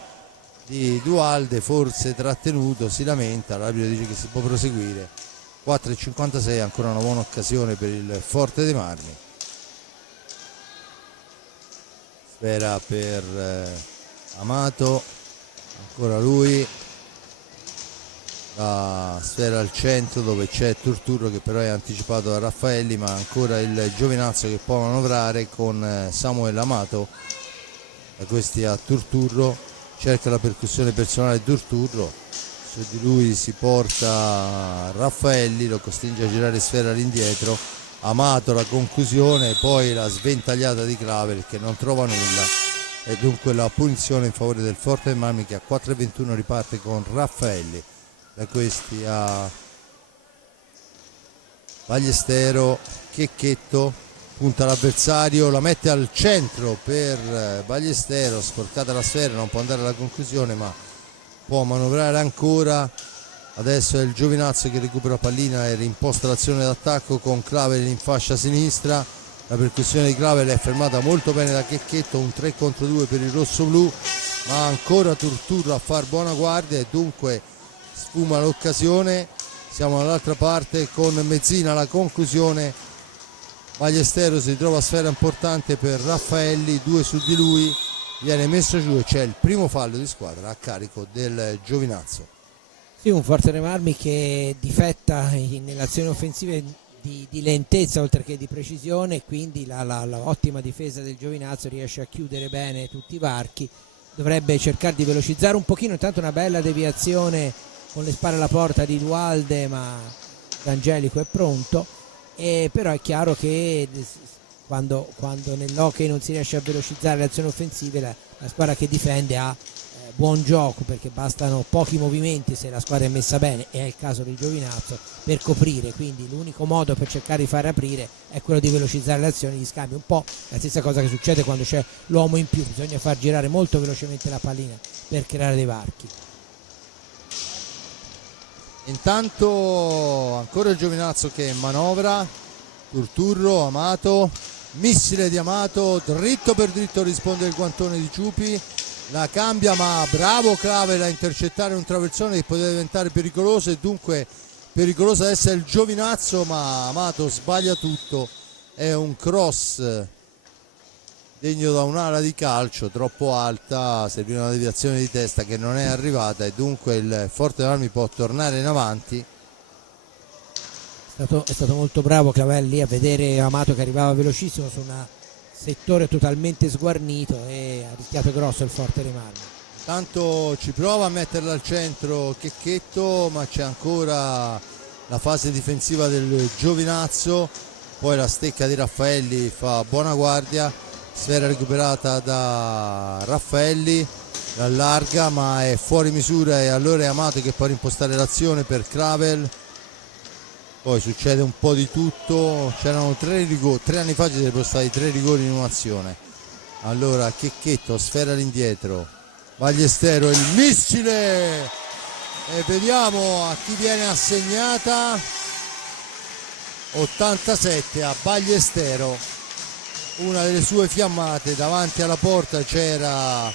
di Dualde, forse trattenuto, si lamenta, l'arbitro dice che si può proseguire. 4,56, ancora una buona occasione per il Forte dei Marmi. Sfera per Amato, ancora lui, la sfera al centro dove c'è Turturro che però è anticipato da Raffaelli, ma ancora il Giovinazzo che può manovrare con Samuel Amato. Da questi a Turturro, cerca la percussione personale Turturro, su di lui si porta Raffaelli, lo costringe a girare sfera all'indietro. Amato la conclusione, poi la sventagliata di Clavel che non trova nulla e dunque la punizione in favore del Forte dei Marmi che a 4,21 riparte con Raffaelli. Da questi a Ballestero, Checchetto punta l'avversario, la mette al centro per Ballestero, sporcata la sfera, non può andare alla conclusione ma può manovrare ancora. Adesso è il Giovinazzo che recupera pallina e rimposta l'azione d'attacco con Clavel in fascia sinistra. La percussione di Clavel è fermata molto bene da Checchetto, un 3 contro 2 per il rosso-blu, ma ancora Turturro a far buona guardia e dunque sfuma l'occasione. Siamo dall'altra parte con Mezzina, la conclusione. Ballestero si trova a sfera importante per Raffaelli, 2 su di lui, viene messo giù e c'è il primo fallo di squadra a carico del Giovinazzo. Sì, un Forte dei Marmi che difetta nelle azioni offensive di lentezza oltre che di precisione, quindi la ottima difesa del Giovinazzo riesce a chiudere bene tutti i varchi. Dovrebbe cercare di velocizzare un pochino, intanto una bella deviazione con le spalle alla porta di Dualde, ma D'Angelico è pronto. Però è chiaro che quando nell'hockey non si riesce a velocizzare le azioni offensive, la squadra che difende ha buon gioco, perché bastano pochi movimenti se la squadra è messa bene, e è il caso del Giovinazzo, per coprire. Quindi l'unico modo per cercare di far aprire è quello di velocizzare le azioni, gli scambi. Un po' la stessa cosa che succede quando c'è l'uomo in più, bisogna far girare molto velocemente la pallina per creare dei varchi. Intanto ancora il Giovinazzo che manovra, Turturro, Amato, missile di Amato, dritto per dritto risponde il guantone di Ciupi, la cambia ma bravo Clavel a intercettare un traversone che poteva diventare pericoloso e dunque pericoloso adesso è il Giovinazzo, ma Amato sbaglia tutto, è un cross degno da un'ala di calcio, troppo alta, serviva una deviazione di testa che non è arrivata e dunque il Forte dei Marmi può tornare in avanti. È stato molto bravo Clavel lì a vedere Amato che arrivava velocissimo su un settore totalmente sguarnito e ha rischiato grosso il Forte dei Marmi. Tanto ci prova a metterla al centro Checchetto, ma c'è ancora la fase difensiva del Giovinazzo, poi la stecca di Raffaelli fa buona guardia, sfera recuperata da Raffaelli, l'allarga ma è fuori misura e allora è Amato che può rimpostare l'azione per Clavel. Poi succede un po' di tutto, c'erano 3 rigori, 3 anni fa ci sarebbero stati 3 rigori in un'azione. Allora Checchetto, sfera all'indietro, Ballestero, il missile e vediamo a chi viene assegnata. 87 a Ballestero, una delle sue fiammate. Davanti alla porta c'era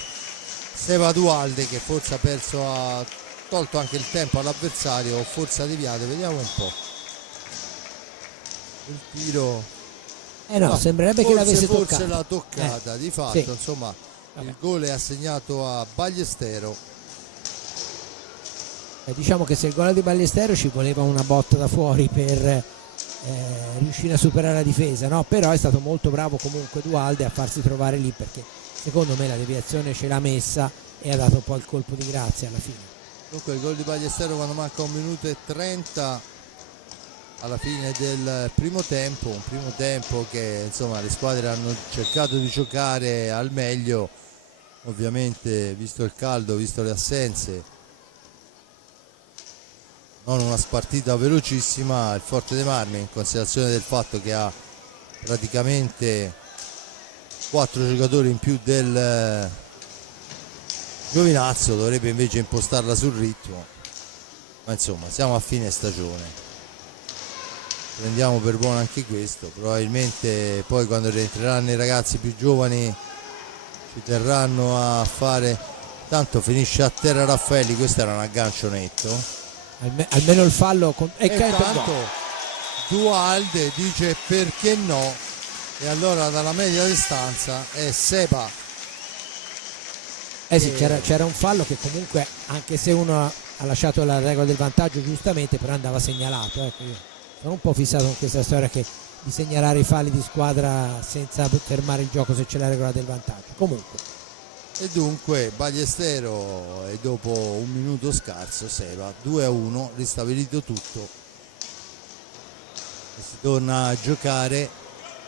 Seva Dualde che forse ha tolto anche il tempo all'avversario o forse ha deviato, vediamo un po'. Il tiro No, sembrerebbe che l'avesse forse toccata. l'ha toccata, di fatto sì. insomma. Vabbè. Il gol è assegnato a Ballestero. Diciamo che se il gol di Ballestero ci voleva una botta da fuori per riuscire a superare la difesa, no? Però è stato molto bravo comunque Dualde a farsi trovare lì, perché secondo me la deviazione ce l'ha messa e ha dato un po' il colpo di grazia alla fine. Dunque il gol di Ballestero quando manca 1 minuto e 30 alla fine del primo tempo, un primo tempo che insomma le squadre hanno cercato di giocare al meglio, ovviamente visto il caldo, visto le assenze. non una spartita velocissima. Il Forte dei Marmi, in considerazione del fatto che ha praticamente 4 giocatori in più del Giovinazzo, dovrebbe invece impostarla sul ritmo, ma insomma siamo a fine stagione, prendiamo per buono anche questo. Probabilmente poi quando rientreranno i ragazzi più giovani ci terranno a fare, tanto finisce a terra Raffaelli. Questo era un aggancio netto, almeno il fallo e intanto Dualde dice perché no, e allora dalla media distanza è Sepa. Sì, c'era un fallo che comunque, anche se uno ha lasciato la regola del vantaggio giustamente, però andava segnalato. Ecco, io sono un po' fissato con questa storia di segnalare i falli di squadra senza fermare il gioco se c'è la regola del vantaggio. Comunque, e dunque Ballestero, e dopo un minuto scarso Sepa, 2-1, ristabilito tutto, e si torna a giocare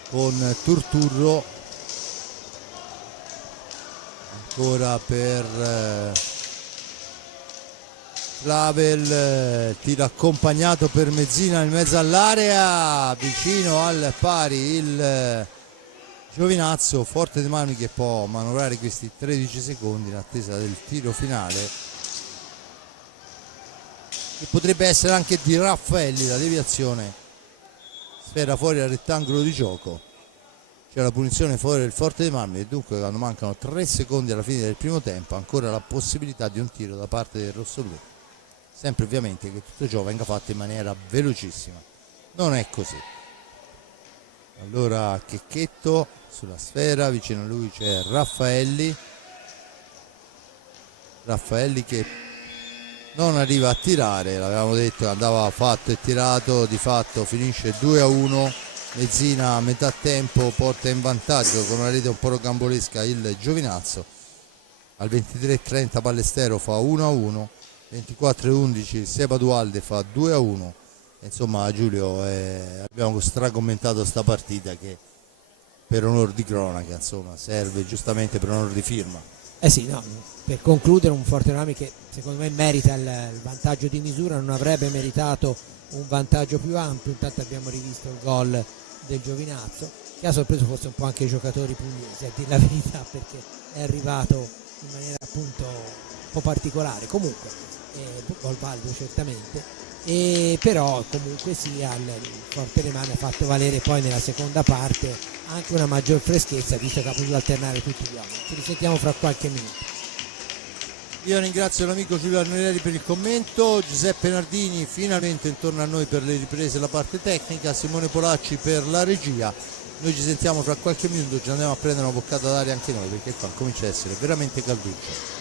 con Turturro ancora per Clavel, tiro accompagnato per Mezzina in mezzo all'area, vicino al pari il Giovinazzo. Forte dei Marmi che può manovrare questi 13 secondi in attesa del tiro finale, che potrebbe essere anche di Raffaelli. La deviazione, sfera fuori dal rettangolo di gioco, c'è la punizione fuori del Forte dei Marmi, e dunque quando mancano 3 secondi alla fine del primo tempo ancora la possibilità di un tiro da parte del rossoblu, sempre ovviamente che tutto ciò venga fatto in maniera velocissima. Non è così. Allora Checchetto sulla sfera, vicino a lui c'è Raffaelli che non arriva a tirare, l'avevamo detto che andava fatto e tirato, di fatto finisce 2-1. Mezzina a metà tempo porta in vantaggio con una rete un po' rocambolesca il Giovinazzo. Al 23:30 Ballestero fa 1-1, 24:11 Sepa Dualde fa 2-1. Insomma Giulio, abbiamo stracommentato sta partita che per onor di cronaca insomma serve giustamente per onor di firma. Sì, no, per concludere, un Forte Marmi che secondo me merita il vantaggio di misura, non avrebbe meritato un vantaggio più ampio. Intanto abbiamo rivisto il gol del Giovinazzo, che ha sorpreso forse un po' anche i giocatori pugliesi, a dire la verità, perché è arrivato in maniera appunto un po' particolare. Comunque gol valido certamente, però comunque sia il Forte dei Marmi ha fatto valere poi nella seconda parte anche una maggior freschezza, visto che ha potuto alternare tutti gli uomini. Ci risentiamo fra qualche minuto. Io ringrazio l'amico Giulio Arnelli per il commento, Giuseppe Nardini finalmente intorno a noi per le riprese e la parte tecnica, Simone Polacci per la regia. Noi ci sentiamo fra qualche minuto, ci andiamo a prendere una boccata d'aria anche noi, perché qua comincia a essere veramente calduccio.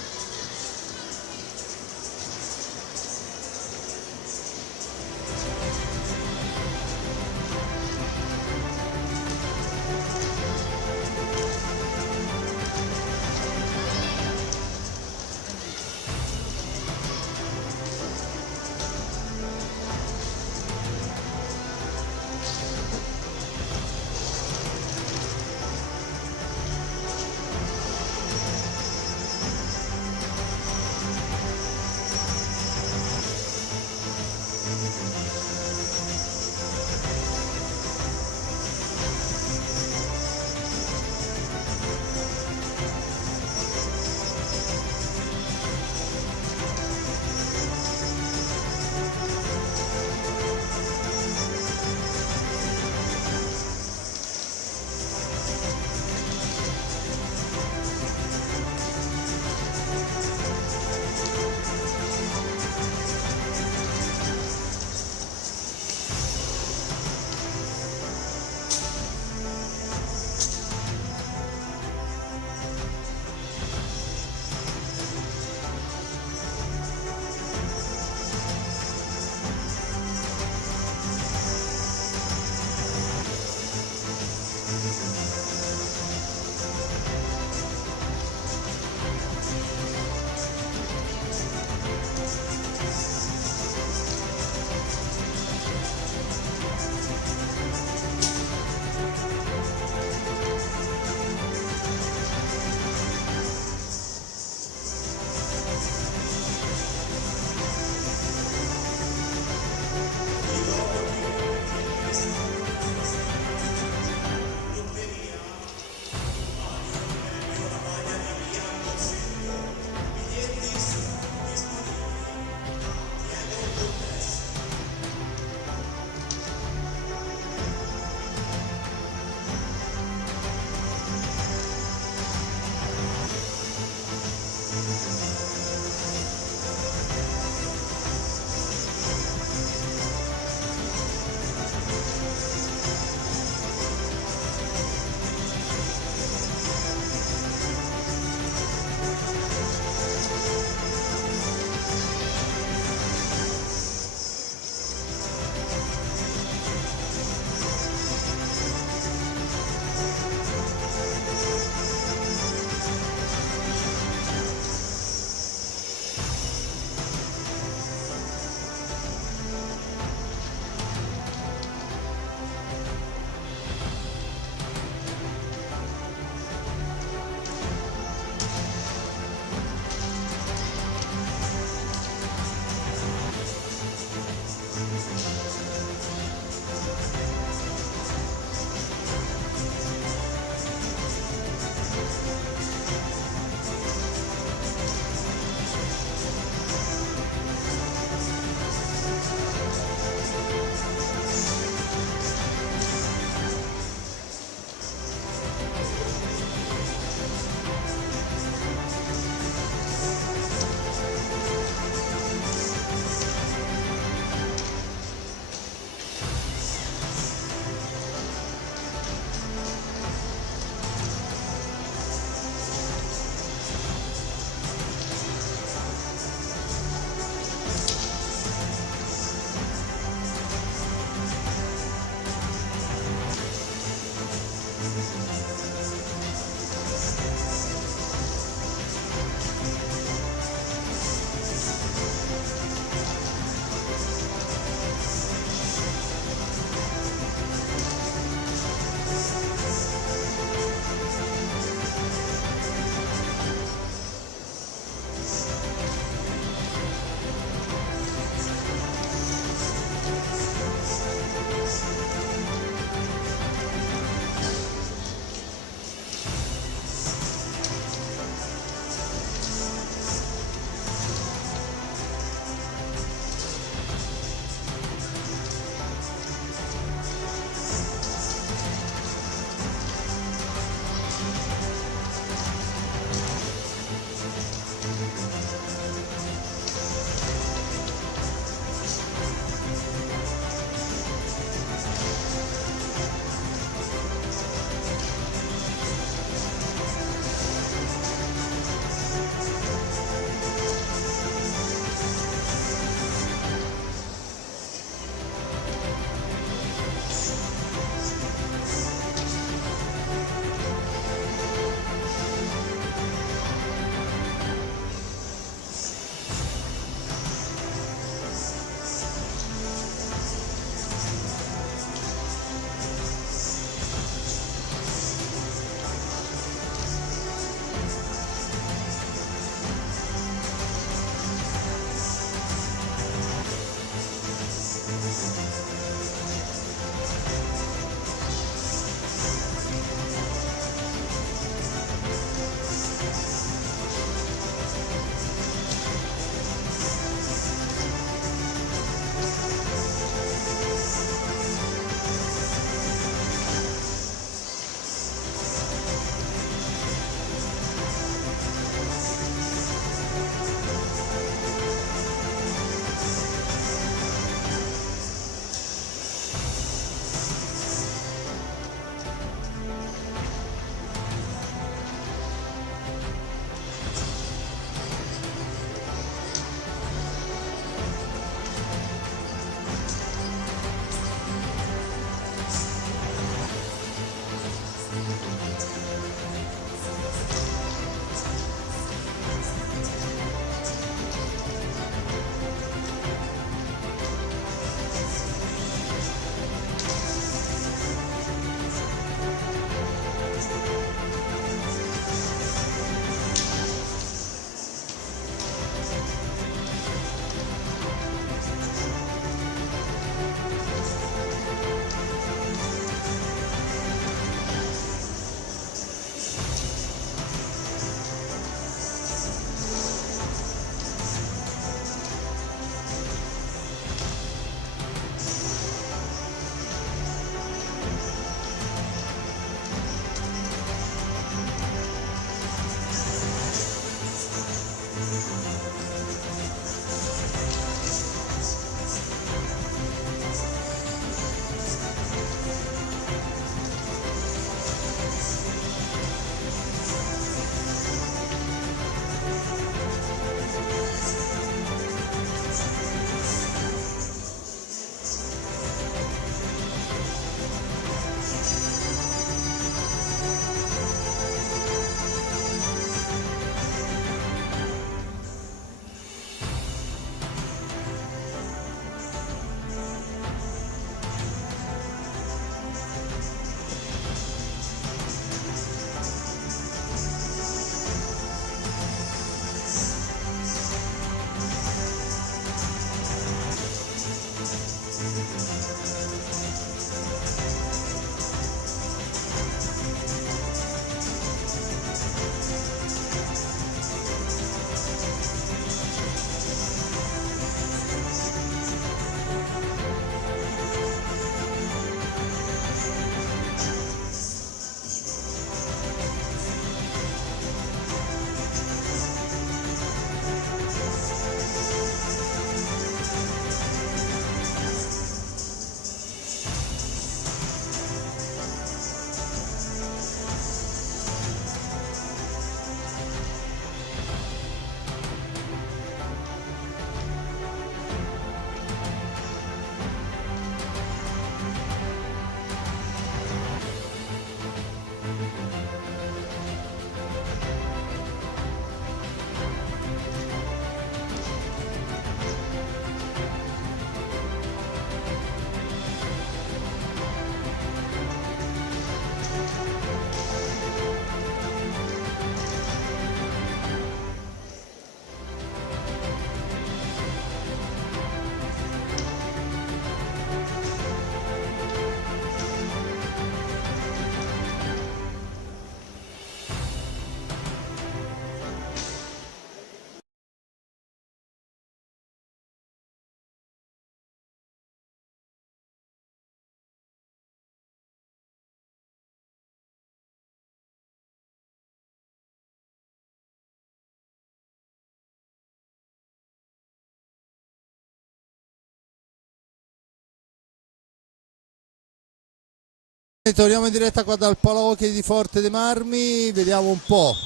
Torniamo in diretta qua dal Palahockey di Forte dei Marmi, vediamo un po'.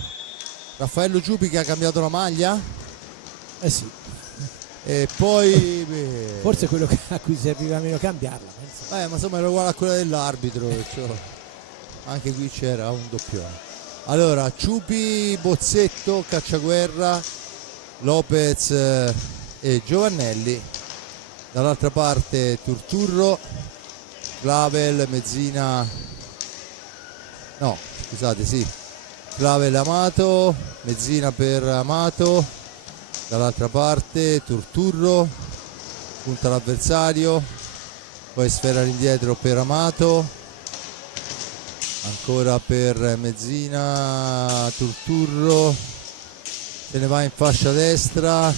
Raffaello Giubi che ha cambiato la maglia. Eh sì. E poi forse quello a cui serviva meno cambiarla. ma insomma era uguale a quella dell'arbitro, cioè, anche qui c'era un doppione. Allora Ciupi, Bozzetto, Cacciaguerra, Lopez e Giovannelli. Dall'altra parte Turturro, Clavel, Mezzina, no scusate, sì, Clavel, Amato, Mezzina per Amato. Dall'altra parte Turturro, punta l'avversario, poi sfera all'indietro per Amato, ancora per Mezzina, Turturro, se ne va in fascia destra,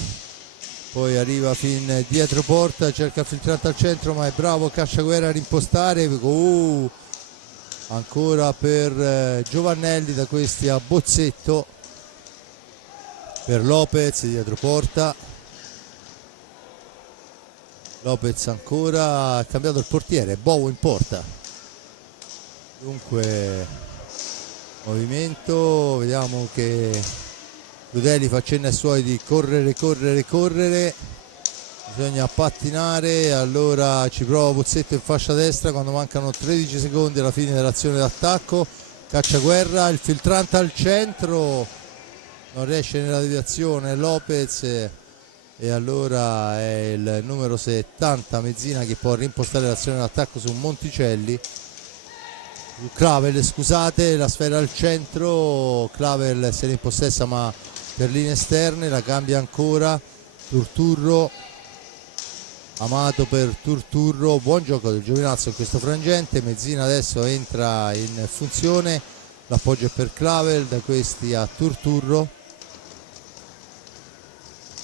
poi arriva fin dietro porta, cerca il filtrante al centro ma è bravo Cacciaguerra a rimpostare, ancora per Giovannelli, da questi a Bozzetto, per Lopez dietro porta, Lopez ancora, ha cambiato il portiere, Bovo in porta, dunque movimento, vediamo che Crudeli fa cenno ai suoi di correre, bisogna pattinare, allora ci prova Bozzetto in fascia destra quando mancano 13 secondi alla fine dell'azione d'attacco. Cacciaguerra, il filtrante al centro, non riesce nella deviazione Lopez e allora è il numero 70 Mezzina che può rimpostare l'azione d'attacco su Monticelli. Clavel, scusate, la sfera al centro, Clavel se ne impossessa ma per linee esterne, la cambia ancora Turturro, Amato per Turturro, buon gioco del Giovinazzo in questo frangente, Mezzina adesso entra in funzione, l'appoggio è per Clavel, da questi a Turturro,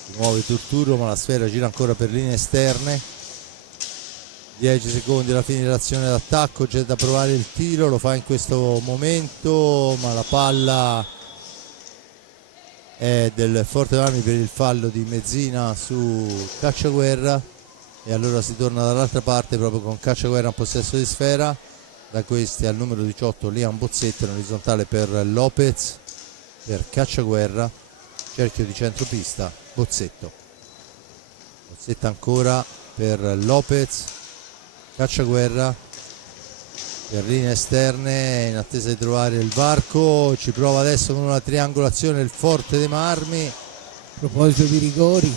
si muove Turturro ma la sfera gira ancora per linee esterne, 10 secondi alla fine dell'azione d'attacco, c'è da provare il tiro, lo fa in questo momento ma la palla è del Forte dei Marmi per il fallo di Mezzina su Cacciaguerra e allora si torna dall'altra parte proprio con Cacciaguerra in possesso di sfera, da questi al numero 18 Liam Bozzetto in orizzontale per Lopez, per Cacciaguerra, cerchio di centropista Bozzetto ancora per Lopez, Cacciaguerra per linee esterne in attesa di trovare il varco, ci prova adesso con una triangolazione il Forte dei Marmi. A proposito di rigori,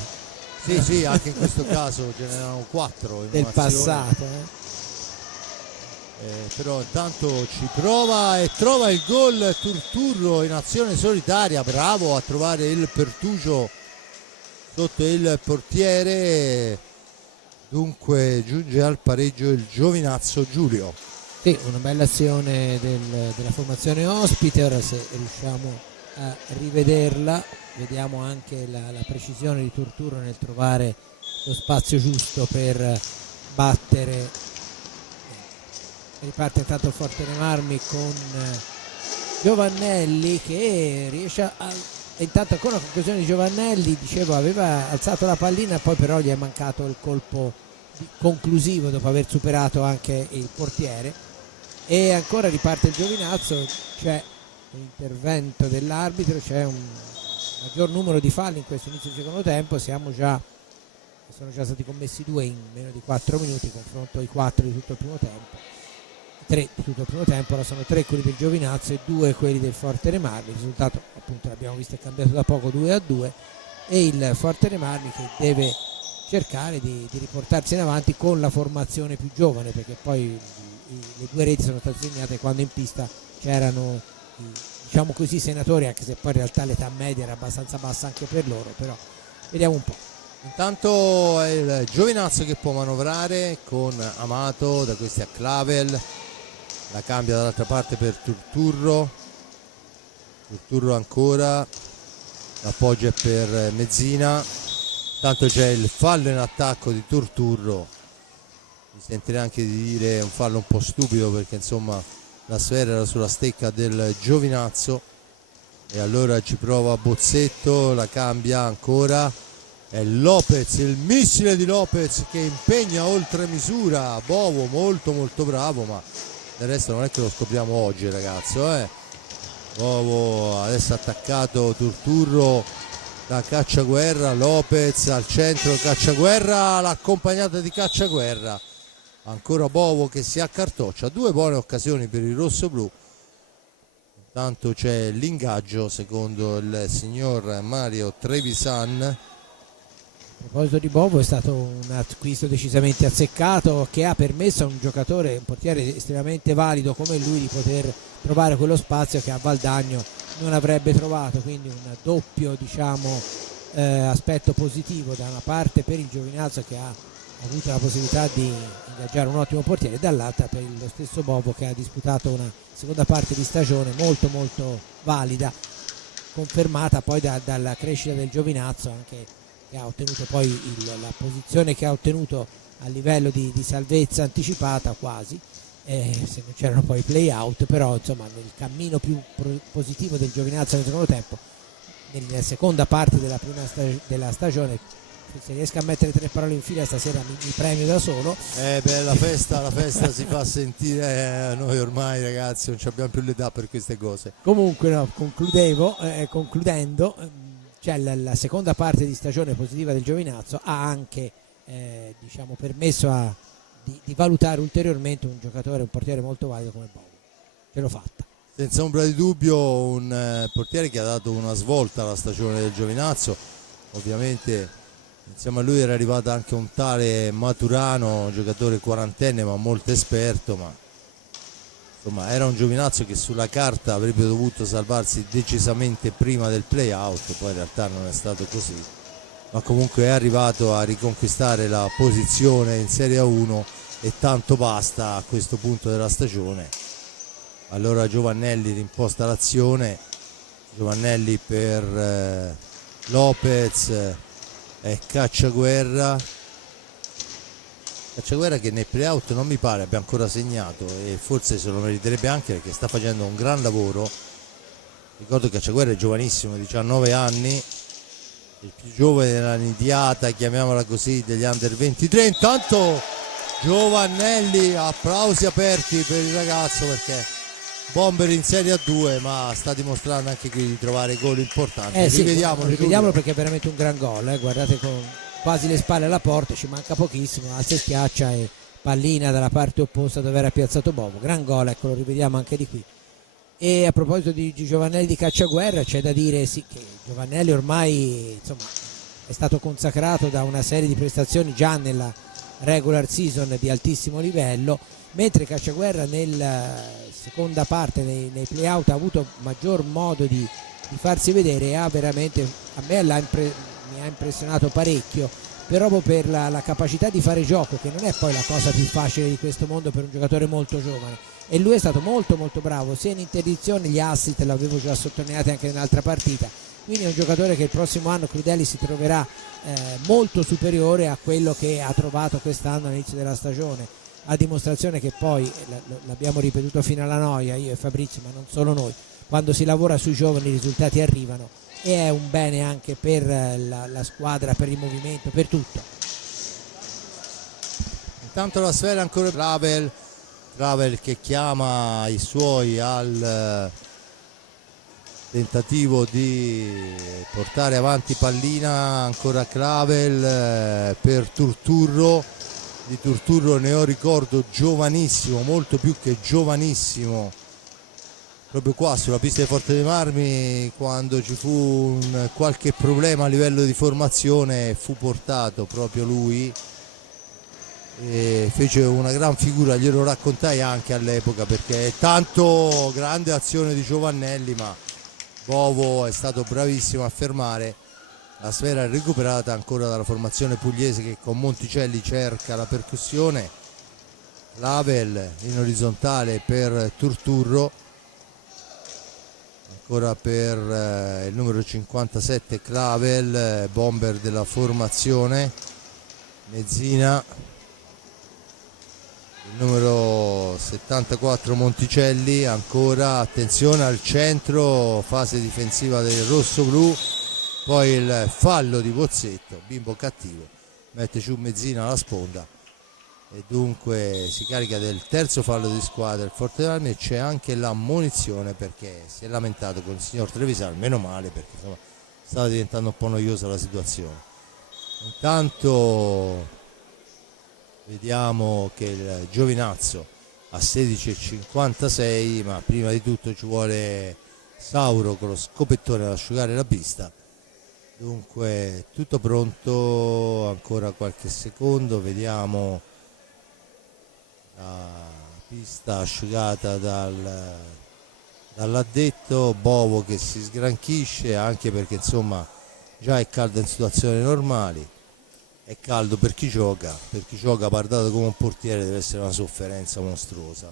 sì, anche in questo caso ce n'erano 4 in del passato, però intanto ci prova e trova il gol Turturro in azione solitaria, bravo a trovare il pertugio sotto il portiere, dunque giunge al pareggio il Giovinazzo Giulio. Sì, una bella azione della formazione ospite, ora se riusciamo a rivederla vediamo anche la precisione di Turturro nel trovare lo spazio giusto per battere. Riparte intanto il Forte dei Marmi con Giovannelli che riesce a... intanto ancora una conclusione di Giovannelli, dicevo aveva alzato la pallina poi però gli è mancato il colpo conclusivo dopo aver superato anche il portiere. E ancora riparte il Giovinazzo, c'è l'intervento dell'arbitro, c'è un maggior numero di falli in questo inizio del secondo tempo, sono già stati commessi 2 in meno di 4 minuti confronto ai 4 di tutto il primo tempo, 3 di tutto il primo tempo, ora sono 3 quelli del Giovinazzo e 2 quelli del Forte dei Marmi, il risultato appunto l'abbiamo visto è cambiato da poco 2-2 e il Forte dei Marmi che deve cercare di riportarsi in avanti con la formazione più giovane, perché poi le 2 reti sono state segnate quando in pista c'erano diciamo così senatori, anche se poi in realtà l'età media era abbastanza bassa anche per loro, però vediamo un po'. Intanto è il Giovinazzo che può manovrare con Amato, da questi a Clavel, la cambia dall'altra parte per Turturro ancora, l'appoggio è per Mezzina, tanto c'è il fallo in attacco di Turturro, mi sentirei anche di dire un fallo un po' stupido perché insomma la sfera era sulla stecca del Giovinazzo e allora ci prova Bozzetto, la cambia ancora, è Lopez, il missile di Lopez che impegna oltre misura Bovo, molto bravo, ma del resto non è che lo scopriamo oggi, ragazzo, Bovo adesso attaccato Turturro da Cacciaguerra, Lopez al centro, Cacciaguerra, l'accompagnata di Cacciaguerra, ancora Bovo che si accartoccia, 2 buone occasioni per il rossoblu. Intanto c'è l'ingaggio secondo il signor Mario Trevisan. A proposito di Bovo, è stato un acquisto decisamente azzeccato che ha permesso a un giocatore, un portiere estremamente valido come lui, di poter trovare quello spazio che a Valdagno non avrebbe trovato, quindi un doppio, diciamo, aspetto positivo da una parte per il Giovinazzo, che ha avuto la possibilità di ingaggiare un ottimo portiere, e dall'altra per lo stesso Bovo, che ha disputato una seconda parte di stagione molto molto valida, confermata poi dalla crescita del Giovinazzo, anche che ha ottenuto poi la posizione che ha ottenuto a livello di salvezza anticipata quasi, se non c'erano poi i play out, però insomma nel cammino più positivo del Giovinazzo nel secondo tempo, nella seconda parte della stagione. Se riesco a mettere 3 parole in fila stasera mi premio da solo. La festa si fa sentire, noi ormai, ragazzi, non abbiamo più l'età per queste cose. Comunque no, concludendo, cioè la seconda parte di stagione positiva del Giovinazzo ha anche diciamo, permesso di valutare ulteriormente un giocatore, un portiere molto valido come Bovo. Ce l'ho fatta. Senza ombra di dubbio un portiere che ha dato una svolta alla stagione del Giovinazzo. Ovviamente insieme a lui era arrivato anche un tale Maturano, giocatore quarantenne ma molto esperto, ma insomma era un Giovinazzo che sulla carta avrebbe dovuto salvarsi decisamente prima del play out, poi in realtà non è stato così, ma comunque è arrivato a riconquistare la posizione in Serie A1 e tanto basta a questo punto della stagione. Allora Giovannelli rimposta l'azione, Giovannelli per Lopez e Cacciaguerra che nei playout non mi pare abbia ancora segnato, e forse se lo meriterebbe anche perché sta facendo un gran lavoro. Ricordo che Cacciaguerra è giovanissimo, 19 anni, il più giovane della nidiata, chiamiamola così, degli under 23. Intanto Giovannelli, applausi aperti per il ragazzo, perché bomber in Serie A2, ma sta dimostrando anche qui di trovare gol importanti. Sì, rivediamolo perché è veramente un gran gol, guardate, con quasi le spalle alla porta, ci manca pochissimo, alza e schiaccia e pallina dalla parte opposta dove era piazzato Bovo, gran gol, ecco, lo rivediamo anche di qui. E a proposito di Giovannelli di Cacciaguerra, c'è da dire sì che Giovannelli ormai, insomma, è stato consacrato da una serie di prestazioni già nella regular season di altissimo livello, mentre Cacciaguerra nella seconda parte nei playout ha avuto maggior modo di farsi vedere, e ha veramente, a me mi ha impressionato parecchio, proprio per la capacità di fare gioco, che non è poi la cosa più facile di questo mondo per un giocatore molto giovane, e lui è stato molto molto bravo sia in interdizione, gli assist l'avevo già sottolineato anche nell'altra partita, quindi è un giocatore che il prossimo anno Crudelli si troverà molto superiore a quello che ha trovato quest'anno all'inizio della stagione, a dimostrazione che poi, l'abbiamo ripetuto fino alla noia io e Fabrizio, ma non solo noi, quando si lavora sui giovani i risultati arrivano, e è un bene anche per la squadra, per il movimento, per tutto. Intanto la sfera ancora Travel che chiama i suoi al tentativo di portare avanti pallina, ancora Clavel per Turturro. Di Turturro ne ho ricordo giovanissimo, molto più che giovanissimo, proprio qua sulla pista di Forte dei Marmi, quando ci fu qualche problema a livello di formazione, fu portato proprio lui e fece una gran figura, glielo raccontai anche all'epoca, perché è tanto grande azione di Giovannelli, ma Bovo è stato bravissimo a fermare. La sfera è recuperata ancora dalla formazione pugliese, che con Monticelli cerca la percussione. Lavel in orizzontale per Turturro, ancora per il numero 57 Clavel, bomber della formazione. Mezzina, il numero 74 Monticelli, ancora attenzione al centro, fase difensiva del rosso-blu. Poi il fallo di Pozzetto, bimbo cattivo, mette giù Mezzina alla sponda e dunque si carica del terzo fallo di squadra il Forte dei Marmi, e c'è anche la munizione perché si è lamentato con il signor Trevisan, meno male perché insomma stava diventando un po' noiosa la situazione. Intanto vediamo che il Giovinazzo a 16,56, ma prima di tutto ci vuole Sauro con lo scopettone ad asciugare la pista. Dunque tutto pronto, ancora qualche secondo, vediamo la pista asciugata dall'addetto. Bovo che si sgranchisce, anche perché insomma già è caldo in situazioni normali, è caldo per chi gioca pardato come un portiere deve essere una sofferenza mostruosa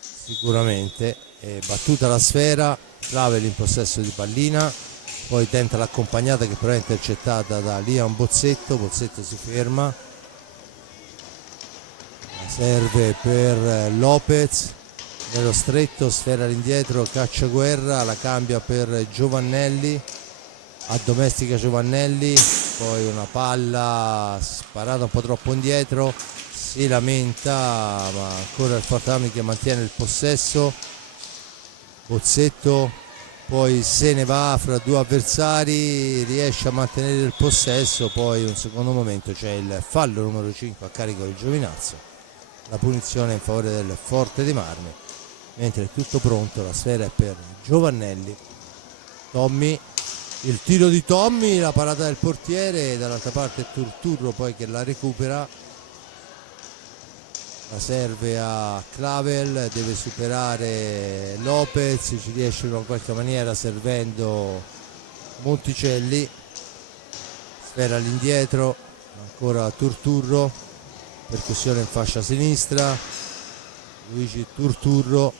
sicuramente. È battuta la sfera, Clavel in possesso di pallina, poi tenta l'accompagnata che però è intercettata da Liam Bozzetto si ferma, la serve per Lopez nello stretto, sfera all'indietro, Cacciaguerra, la cambia per Giovannelli, addomestica Giovannelli, poi una palla sparata un po' troppo indietro, si lamenta, ma ancora il Forte Armi che mantiene il possesso. Bozzetto poi se ne va fra due avversari, riesce a mantenere il possesso, poi un secondo momento c'è il fallo numero 5 a carico del Giovinazzo, la punizione in favore del Forte dei Marmi, mentre è tutto pronto, la sfera è per Giovannelli. Tommy, il tiro di Tommy, la parata del portiere, dall'altra parte è Turturro poi che la recupera, la serve a Clavel, deve superare Lopez, ci riesce in qualche maniera servendo Monticelli, sfera all'indietro, ancora Turturro, percussione in fascia sinistra, Luigi Turturro.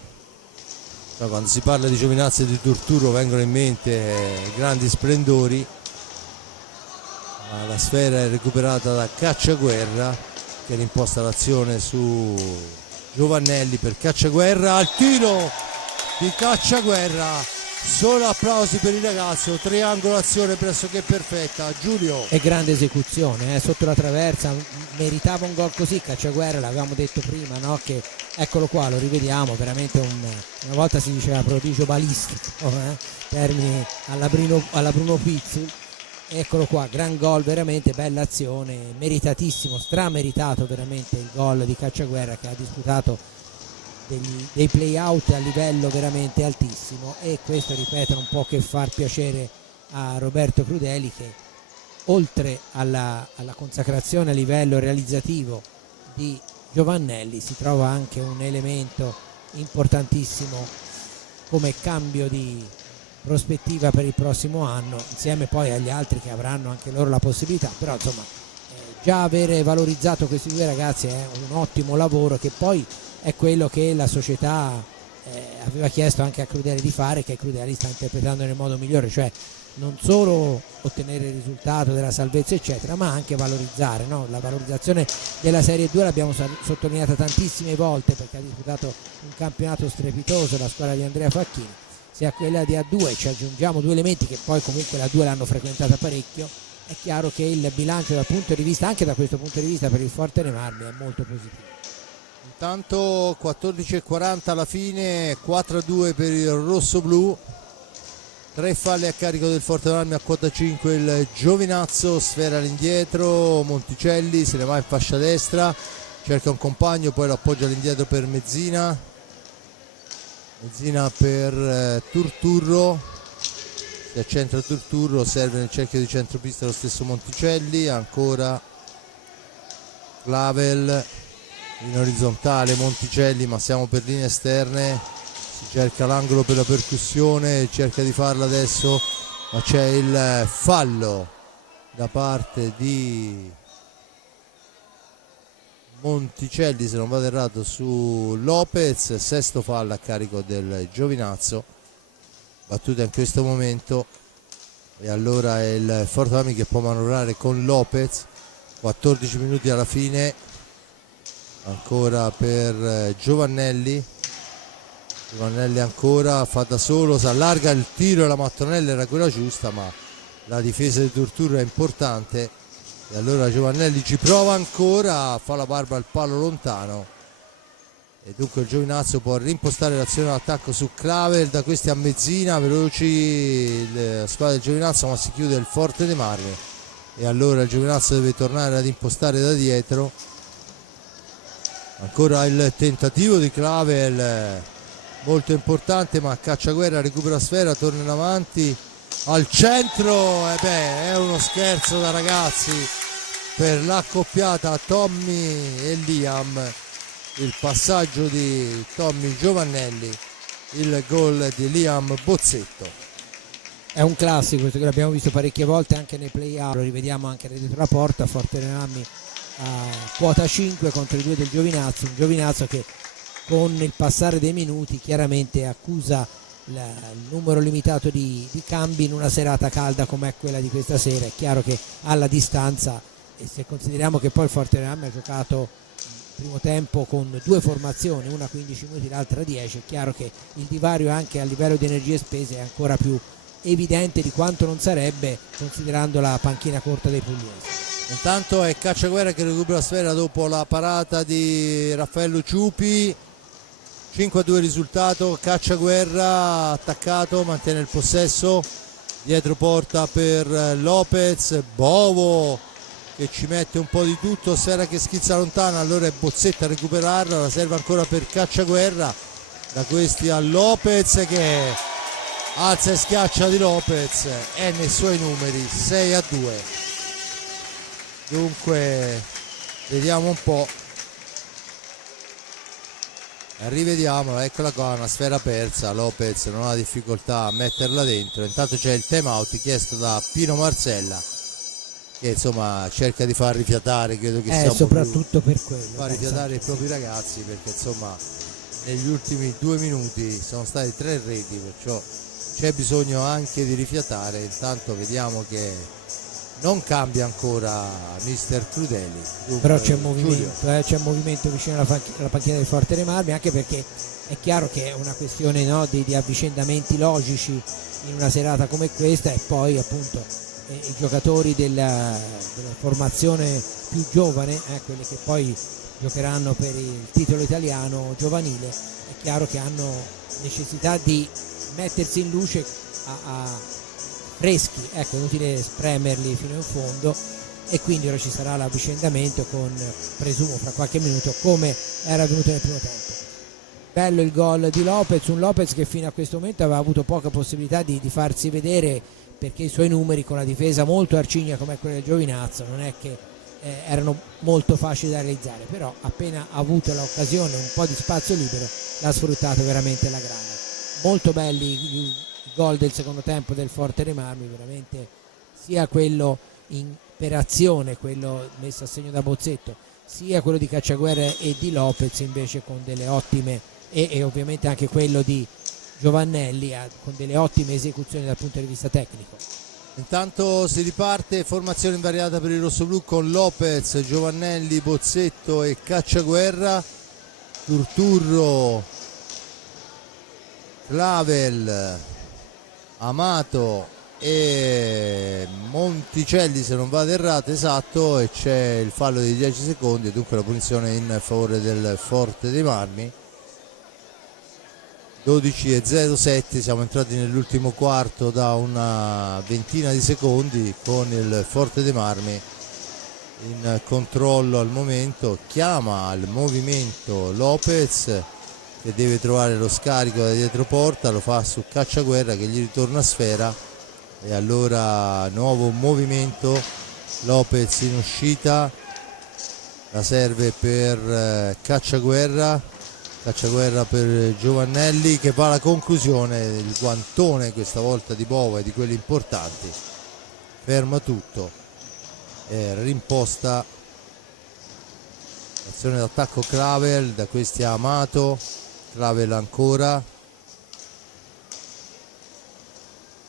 Quando si parla di Giovinazzo e di Turturro vengono in mente grandi splendori, ma la sfera è recuperata da Cacciaguerra che rimposta l'azione su Giovannelli per Cacciaguerra, al tiro di Cacciaguerra, solo applausi per il ragazzo, triangolazione pressoché perfetta. Giulio, e grande esecuzione sotto la traversa, meritava un gol così Cacciaguerra, l'avevamo detto prima, no? Che eccolo qua, lo rivediamo, veramente una volta si diceva prodigio balistico, termini alla Bruno Pizzul. Eccolo qua, gran gol, veramente bella azione, meritatissimo, strameritato veramente il gol di Cacciaguerra, che ha disputato dei play out a livello veramente altissimo, e questo, ripeto, non può che far piacere a Roberto Crudeli, che oltre alla consacrazione a livello realizzativo di Giovannelli si trova anche un elemento importantissimo come cambio di prospettiva per il prossimo anno, insieme poi agli altri che avranno anche loro la possibilità, però insomma già avere valorizzato questi due ragazzi è un ottimo lavoro, che poi è quello che la società aveva chiesto anche a Crudeli di fare, che Crudeli sta interpretando nel modo migliore, cioè non solo ottenere il risultato della salvezza eccetera, ma anche valorizzare, no? La valorizzazione della Serie 2 l'abbiamo sottolineata tantissime volte, perché ha disputato un campionato strepitoso la squadra di Andrea Facchini, sia quella di A2, ci aggiungiamo due elementi che poi comunque la 2 l'hanno frequentata parecchio, è chiaro che il bilancio dal punto di vista, anche da questo punto di vista, per il Forte dei Marmi è molto positivo. intanto 14,40 alla fine, 4-2 per il rosso-blu, 3 falli a carico del Forte dei Marmi, a quota 5 il Giovinazzo, sfera all'indietro, Monticelli se ne va in fascia destra, cerca un compagno, poi lo appoggia all'indietro per Mezzina per Turturro, si accentra Turturro, serve nel cerchio di centropista lo stesso Monticelli, ancora Clavel in orizzontale, Monticelli, ma siamo per linee esterne, si cerca l'angolo per la percussione, cerca di farla adesso, ma c'è il fallo da parte di Monticelli, se non vado errato, su Lopez, sesto fallo a carico del Giovinazzo, battuta in questo momento, e allora è il Forte Armi che può manovrare con Lopez. 14 minuti alla fine, ancora per Giovannelli ancora, fa da solo, si allarga il tiro e la mattonella era quella giusta, ma la difesa di Turturro è importante, e allora Giovannelli ci prova ancora, fa la barba al palo lontano e dunque il Giovinazzo può rimpostare l'azione d'attacco su Clavel. Da questi a mezzina, veloci la squadra del Giovinazzo, ma si chiude il Forte dei Marmi e allora il Giovinazzo deve tornare ad impostare da dietro. Ancora il tentativo di Clavel, molto importante, ma Cacciaguerra recupera sfera, torna in avanti al centro, e beh, è uno scherzo da ragazzi per l'accoppiata Tommy e Liam, il passaggio di Tommy Giovannelli, il gol di Liam Bozzetto. È un classico questo che l'abbiamo visto parecchie volte anche nei play-out, lo rivediamo anche dietro la porta. Forte dei Marmi a quota 5 contro i 2 del Giovinazzo, un Giovinazzo che con il passare dei minuti chiaramente accusa il numero limitato di cambi in una serata calda come è quella di questa sera. È chiaro che alla distanza, e se consideriamo che poi il Forte dei Marmi ha giocato il primo tempo con 2 formazioni, una a 15 minuti l'altra a 10, è chiaro che il divario anche a livello di energie spese è ancora più evidente di quanto non sarebbe considerando la panchina corta dei pugliesi. Intanto è Cacciaguerra che recupera la sfera dopo la parata di Raffaello Ciupi. 5-2 risultato, Cacciaguerra attaccato, mantiene il possesso, dietro porta per Lopez, Bovo che ci mette un po' di tutto, sfera che schizza lontana, allora è Bozzetta a recuperarla, la serve ancora per Cacciaguerra, da questi a Lopez che alza e schiaccia di Lopez, è nei suoi numeri, 6-2. Dunque vediamo un po', rivediamola, eccola qua, una sfera persa, Lopez non ha difficoltà a metterla dentro. Intanto c'è il time out chiesto da Pino Marsella che insomma cerca di far rifiatare, credo che sia soprattutto per quello, far rifiatare i propri ragazzi, perché insomma negli ultimi 2 minuti sono stati 3 reti, perciò c'è bisogno anche di rifiatare. Intanto vediamo che non cambia ancora mister Crudeli. Dunque, però c'è movimento vicino alla panchina del Forte dei Marmi, anche perché è chiaro che è una questione, no, di avvicendamenti logici in una serata come questa, e poi appunto i giocatori della formazione più giovane, quelli che poi giocheranno per il titolo italiano giovanile, è chiaro che hanno necessità di mettersi in luce a freschi, ecco, inutile spremerli fino in fondo, e quindi ora ci sarà l'avvicendamento con, presumo fra qualche minuto, come era avvenuto nel primo tempo. Bello il gol di Lopez, un Lopez che fino a questo momento aveva avuto poca possibilità di farsi vedere, perché i suoi numeri con la difesa molto arcigna come quella del Giovinazzo non è che erano molto facili da realizzare, però appena ha avuto l'occasione, un po' di spazio libero, l'ha sfruttato veramente alla grande. Molto belli i gol del secondo tempo del Forte dei Marmi, veramente, sia quello per azione, quello messo a segno da Bozzetto, sia quello di Cacciaguerra e di Lopez invece con delle ottime, e ovviamente anche quello di Giovannelli con delle ottime esecuzioni dal punto di vista tecnico. Intanto si riparte, formazione invariata per il rossoblù con Lopez, Giovannelli, Bozzetto e Cacciaguerra, Turturro, Clavel, Amato e Monticelli, se non vado errato, esatto, e c'è il fallo di 10 secondi e dunque la punizione in favore del Forte dei Marmi. 12:07, siamo entrati nell'ultimo quarto da una ventina di secondi con il Forte dei Marmi in controllo al momento. Chiama al movimento Lopez che deve trovare lo scarico da dietro porta, lo fa su Cacciaguerra che gli ritorna sfera e allora nuovo movimento, Lopez in uscita, la serve per Cacciaguerra per Giovannelli che va alla conclusione, il guantone questa volta di Bova e di quelli importanti, ferma tutto e rimposta l'azione d'attacco Clavel, da questi a Amato, Clavel ancora,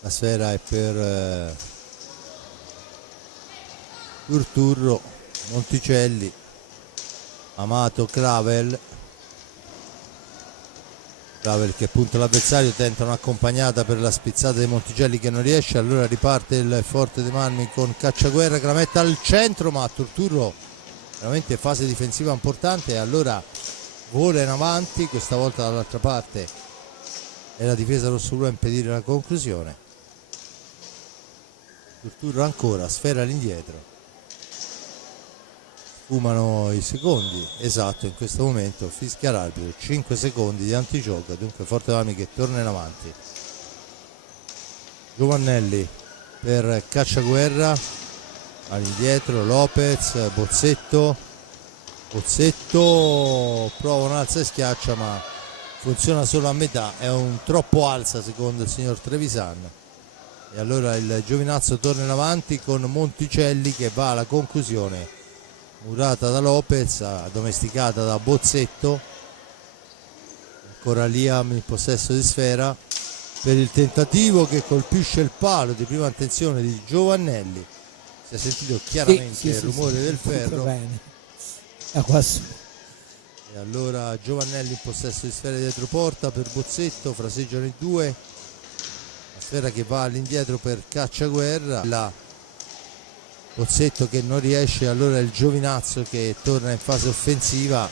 la sfera è per Turturro, Monticelli, Amato, Clavel, Clavel che punta l'avversario, tenta un'accompagnata per la spizzata di Monticelli che non riesce, allora riparte il Forte dei Marmi con Cacciaguerra che la mette al centro, ma Turturro veramente fase difensiva importante e allora vola in avanti, questa volta dall'altra parte è la difesa rossoblu a impedire la conclusione. Turturro ancora, sfera all'indietro. Fumano i secondi, esatto, in questo momento fischia l'arbitro, 5 secondi di antigioco, dunque Forte Marmi che torna in avanti. Giovannelli per Cacciaguerra, all'indietro Lopez, Bozzetto prova un alza e schiaccia ma funziona solo a metà, è un troppo alza secondo il signor Trevisan e allora il Giovinazzo torna in avanti con Monticelli che va alla conclusione, murata da Lopez, addomesticata da Bozzetto, ancora Liam in possesso di sfera per il tentativo che colpisce il palo di prima attenzione di Giovannelli, si è sentito chiaramente il rumore del ferro bene. e allora Giovannelli in possesso di sfera dietro porta per Bozzetto, fraseggiano i due, la sfera che va all'indietro per Cacciaguerra, la Bozzetto che non riesce, allora il Giovinazzo che torna in fase offensiva,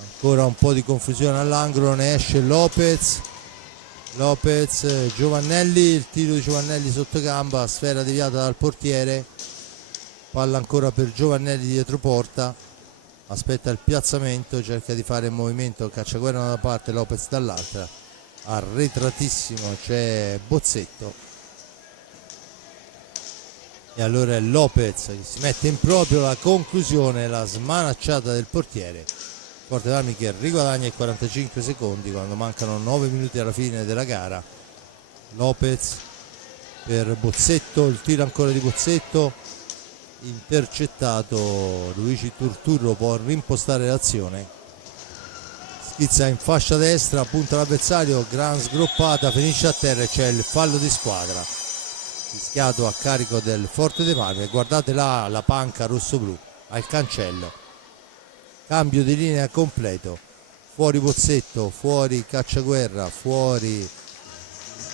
ancora un po' di confusione all'angolo, ne esce Lopez, Giovannelli, il tiro di Giovannelli sotto gamba, sfera deviata dal portiere, palla ancora per Giovannelli dietro porta, aspetta il piazzamento, cerca di fare il movimento, Cacciaguerra da una parte, Lopez dall'altra, arretratissimo c'è Bozzetto e allora è Lopez che si mette in proprio, la conclusione, la smanacciata del portiere. Forte Marmi che riguadagna i 45 secondi quando mancano 9 minuti alla fine della gara. Lopez per Bozzetto, il tiro ancora di Bozzetto intercettato, Luigi Turturro può rimpostare l'azione, schizza in fascia destra, punta l'avversario, gran sgroppata, finisce a terra e c'è il fallo di squadra fischiato a carico del Forte dei Marmi. Guardate là la panca rossoblu al cancello, cambio di linea completo, fuori Bozzetto, fuori Cacciaguerra, fuori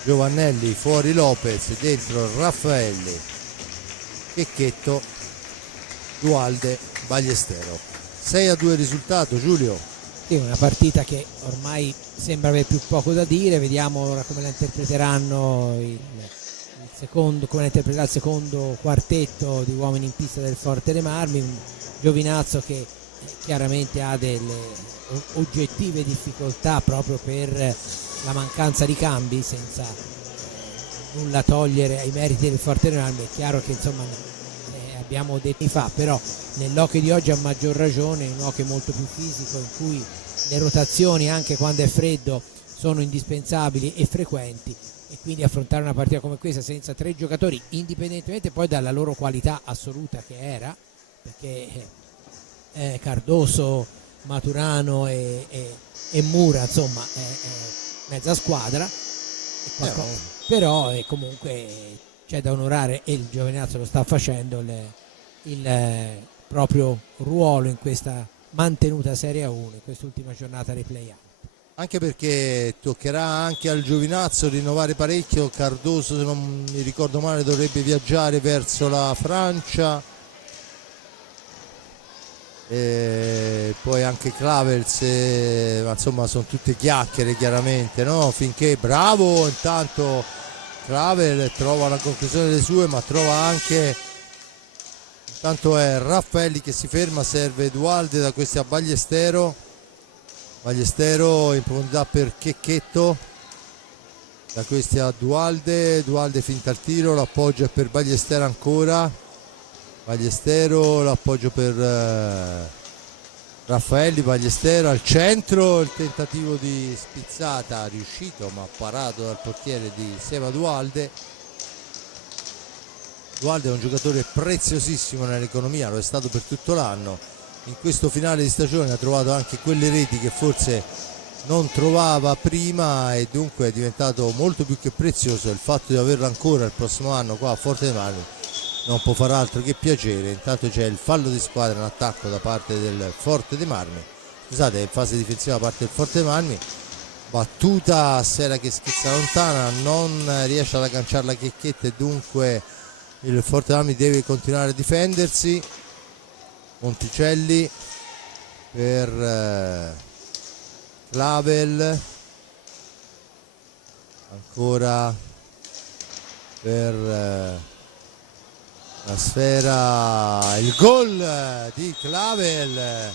Giovannelli, fuori Lopez, dentro Raffaelli, Checchetto, Dualde, Ballestero. 6-2 risultato, Giulio. Sì, una partita che ormai sembra avere più poco da dire, vediamo ora come la interpreteranno come la interpreterà il secondo quartetto di uomini in pista del Forte dei Marmi, un Giovinazzo che chiaramente ha delle oggettive difficoltà proprio per la mancanza di cambi, senza nulla togliere ai meriti del Forte dei Marmi. È chiaro che insomma abbiamo detto fa, però nell'hockey di oggi a maggior ragione, un hockey molto più fisico in cui le rotazioni anche quando è freddo sono indispensabili e frequenti, e quindi affrontare una partita come questa senza tre giocatori, indipendentemente poi dalla loro qualità assoluta che era, perché Cardoso, Maturano e Mura insomma è mezza squadra, però comunque c'è da onorare, e il Giovinazzo lo sta facendo, il proprio ruolo in questa mantenuta Serie 1, in quest'ultima giornata dei play-out. Anche perché toccherà anche al Giovinazzo rinnovare parecchio. Cardoso, se non mi ricordo male, dovrebbe viaggiare verso la Francia, e poi anche Clavels, ma insomma sono tutte chiacchiere chiaramente, no? Finché bravo, intanto Clavel trova la conclusione delle sue, ma trova anche, intanto è Raffaelli che si ferma, serve Dualde da questi a Ballestero in profondità per Checchetto, da questi a Dualde finta il tiro, l'appoggio è per Ballestero ancora, Ballestero, l'appoggio per Raffaelli, Ballestero al centro, il tentativo di spizzata riuscito ma parato dal portiere di Seva Dualde. Dualde è un giocatore preziosissimo nell'economia, lo è stato per tutto l'anno, in questo finale di stagione ha trovato anche quelle reti che forse non trovava prima e dunque è diventato molto più che prezioso. Il fatto di averlo ancora il prossimo anno qua a Forte dei Marmi non può far altro che piacere. Intanto c'è il fallo di squadra in attacco da parte del Forte dei Marmi, scusate, in fase difensiva da parte del Forte Marmi. Battuta a Sfera che schizza lontana, non riesce ad agganciare la Checchetta e dunque il Forte Marmi deve continuare a difendersi. Monticelli per Clavel, ancora per la Sfera, il gol di Clavel,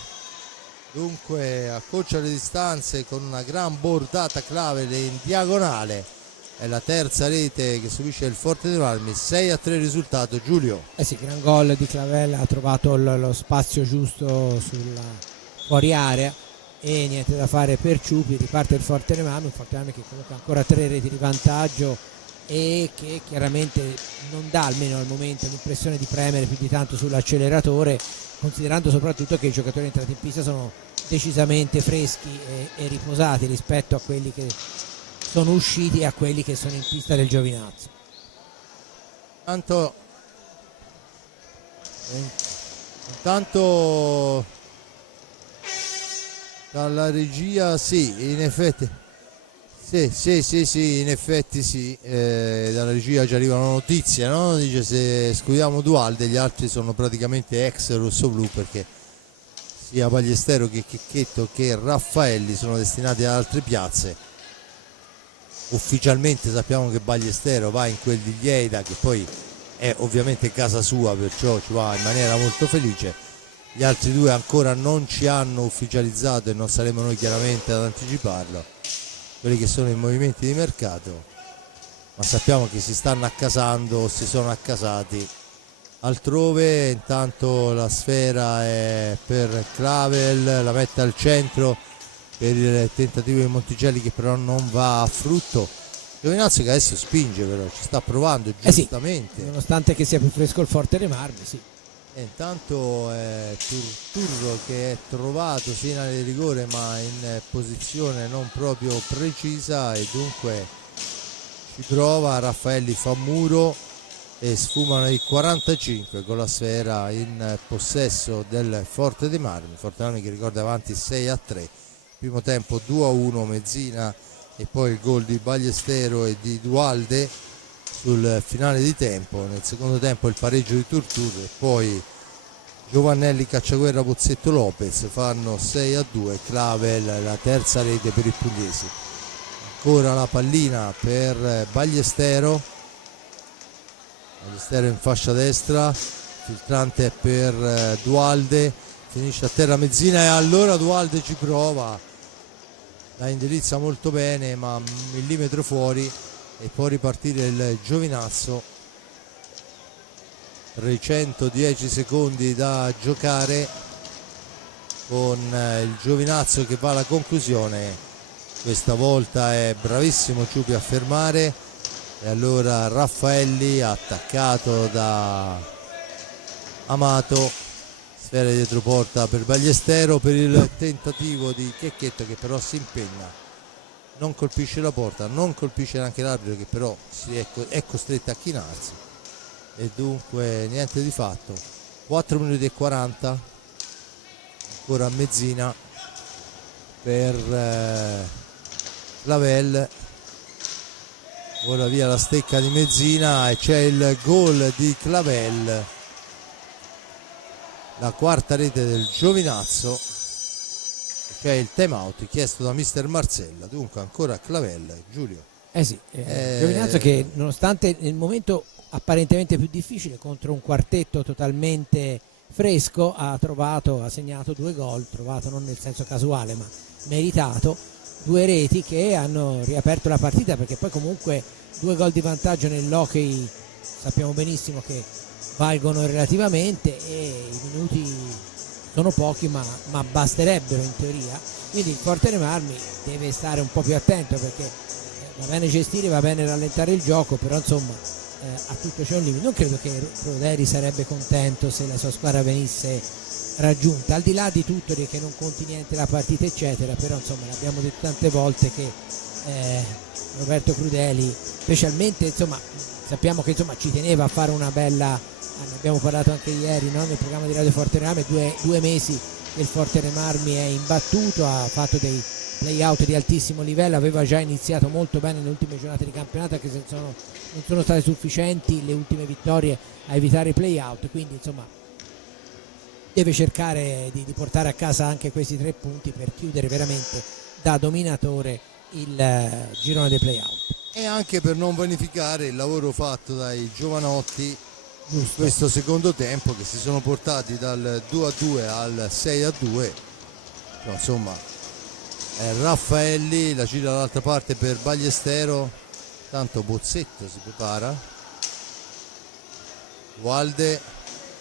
dunque accorcia le distanze con una gran bordata Clavel in diagonale, è la terza rete che subisce il Forte dei Marmi. 6-3 il risultato, Giulio. Sì, gran gol di Clavel, ha trovato lo spazio giusto sulla fuori area e niente da fare per Ciupi. Riparte il Forte dei Marmi, un Forte dei Marmi che comunque ha ancora 3 reti di vantaggio e che chiaramente non dà, almeno al momento, l'impressione di premere più di tanto sull'acceleratore, considerando soprattutto che i giocatori entrati in pista sono decisamente freschi e riposati rispetto a quelli che sono usciti e a quelli che sono in pista del Giovinazzo. Intanto dalla regia in effetti dalla regia ci arrivano notizie, no? Dice se escludiamo Dualde gli altri sono praticamente ex rossoblù, perché sia Ballestero che Checchetto che Raffaelli sono destinati ad altre piazze. Ufficialmente sappiamo che Ballestero va in quel di Lleida, che poi è ovviamente casa sua, perciò ci va in maniera molto felice. Gli altri due ancora non ci hanno ufficializzato e non saremo noi chiaramente ad anticiparlo, quelli che sono i movimenti di mercato, ma sappiamo che si stanno accasando o si sono accasati altrove. Intanto la Sfera è per Clavel, la mette al centro per il tentativo di Monticelli che però non va a frutto. Giovinazzo che adesso spinge, però ci sta provando giustamente, nonostante che sia più fresco il Forte dei Marmi, sì. E intanto è Turturro che è trovato sia in area di rigore ma in posizione non proprio precisa, e dunque ci prova. Raffaelli fa muro e sfumano i 45 con la Sfera in possesso del Forte dei Marmi. Forte dei Marmi che ricorda avanti 6-3, primo tempo 2-1 Mezzina e poi il gol di Ballestero e di Dualde sul finale di tempo. Nel secondo tempo il pareggio di Turturro e poi Giovannelli, Cacciaguerra, Pozzetto, Lopez fanno 6-2. Clavel la terza rete per i pugliesi. Ancora la pallina per Ballestero in fascia destra, filtrante per Dualde, finisce a terra Mezzina e allora Dualde ci prova, la indirizza molto bene ma un millimetro fuori e può ripartire il Giovinazzo. 310 secondi da giocare con il Giovinazzo che va alla conclusione. Questa volta è bravissimo Ciupi a fermare e allora Raffaelli, attaccato da Amato, sfera dietro porta per Ballestero per il tentativo di Checchetto che però si impegna, non colpisce la porta, non colpisce neanche l'arbitro che però è costretto a chinarsi e dunque niente di fatto. 4 minuti e 40 ancora a Mezzina per Clavel, ora via la stecca di Mezzina e c'è il gol di Clavel, la quarta rete del Giovinazzo. C'è il time out chiesto da mister Marsella, dunque ancora Clavel, Giulio. Giovinazzo che nonostante nel momento apparentemente più difficile contro un quartetto totalmente fresco ha segnato 2 gol, trovato non nel senso casuale ma meritato, 2 reti che hanno riaperto la partita, perché poi comunque 2 gol di vantaggio nell'hockey sappiamo benissimo che valgono relativamente e i minuti sono pochi ma basterebbero in teoria, quindi il Forte dei Marmi deve stare un po' più attento, perché va bene gestire, va bene rallentare il gioco, però insomma a tutto c'è un limite. Non credo che Crudeli sarebbe contento se la sua squadra venisse raggiunta, al di là di tutto, di che non conti niente la partita eccetera, però insomma l'abbiamo detto tante volte che Roberto Crudeli specialmente insomma sappiamo che insomma ci teneva a fare una bella, ne abbiamo parlato anche ieri, no? Nel programma di Radio Forte dei Marmi, 2 mesi il Fortere Marmi è imbattuto, ha fatto dei play out di altissimo livello, aveva già iniziato molto bene nelle ultime giornate di campionato, che non sono state sufficienti le ultime vittorie a evitare i play out, quindi insomma deve cercare di portare a casa anche questi 3 punti per chiudere veramente da dominatore il girone dei play out. E anche per non vanificare il lavoro fatto dai giovanotti in Giusto. questo secondo tempo, che si sono portati dal 2-2 al 6-2. Insomma, Raffaelli la gira dall'altra parte per Ballestero, tanto Bozzetto si prepara, Dualde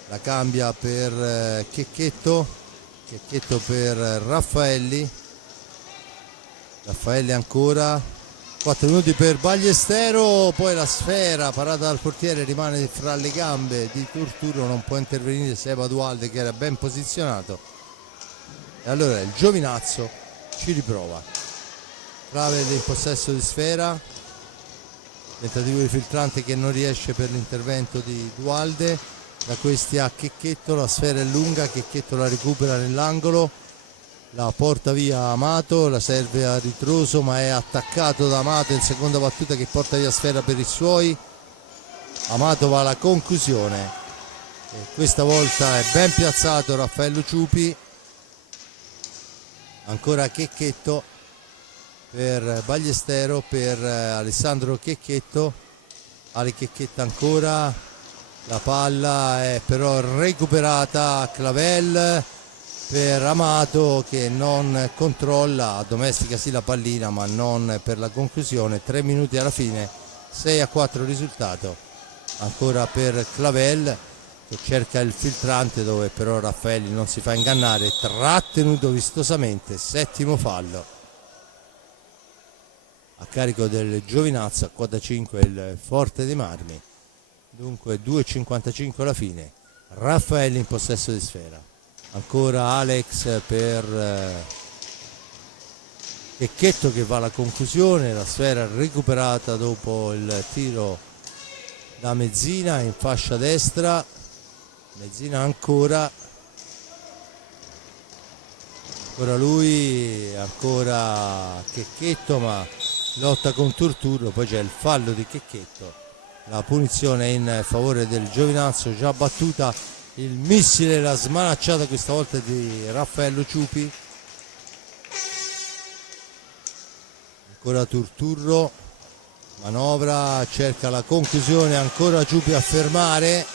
la cambia per Checchetto per Raffaelli ancora, 4 minuti per Ballestero, poi la sfera parata dal portiere rimane fra le gambe di Turturro, non può intervenire Seba Dualde che era ben posizionato, e allora il Giovinazzo ci riprova. Clavel in possesso di sfera, tentativo di filtrante che non riesce per l'intervento di Dualde, da questi a Checchetto, la sfera è lunga, Checchetto la recupera nell'angolo, la porta via Amato, la serve a ritroso ma è attaccato da Amato in seconda battuta, che porta via sfera per i suoi. Amato va alla conclusione e questa volta è ben piazzato Raffaello Ciupi, ancora Checchetto per Ballestero, per Alessandro Checchetto, Ale Checchetto ancora, la palla è però recuperata a Clavel per Amato che non controlla, domestica sì la pallina ma non per la conclusione. 3 minuti alla fine, 6-4 risultato, ancora per Clavel che cerca il filtrante, dove però Raffaelli non si fa ingannare, trattenuto vistosamente, 7° fallo a carico del Giovinazzo, a quota 5 il Forte dei Marmi. Dunque 2,55 alla fine, Raffaelli in possesso di sfera, ancora Alex per Checchetto che va alla conclusione, la sfera recuperata dopo il tiro da Mezzina in fascia destra, Mezzina ancora lui, ancora Checchetto ma lotta con Turturro, poi c'è il fallo di Checchetto, la punizione in favore del Giovinazzo, già battuta il missile, la smanacciata questa volta di Raffaello Ciupi, ancora Turturro, manovra, cerca la conclusione, ancora Ciupi a fermare,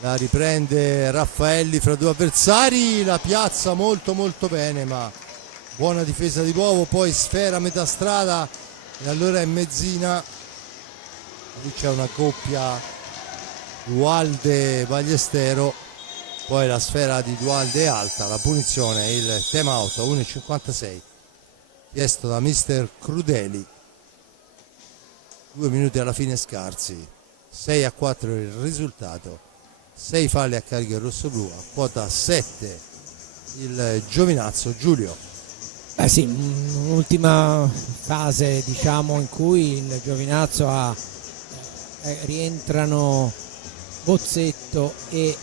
la riprende Raffaelli fra 2 avversari, la piazza molto bene, ma buona difesa di nuovo, poi sfera a metà strada e allora è Mezzina, lì c'è una coppia Dualde Ballestero, poi la sfera di Dualde è alta, la punizione, il time out 1,56 chiesto da mister Crudeli, 2 minuti alla fine scarsi, 6-4 il risultato, 6 falli a carico del rossoblu, a quota 7 il Giovinazzo. Giulio. Sì, un'ultima fase diciamo in cui il Giovinazzo rientrano Bozzetto e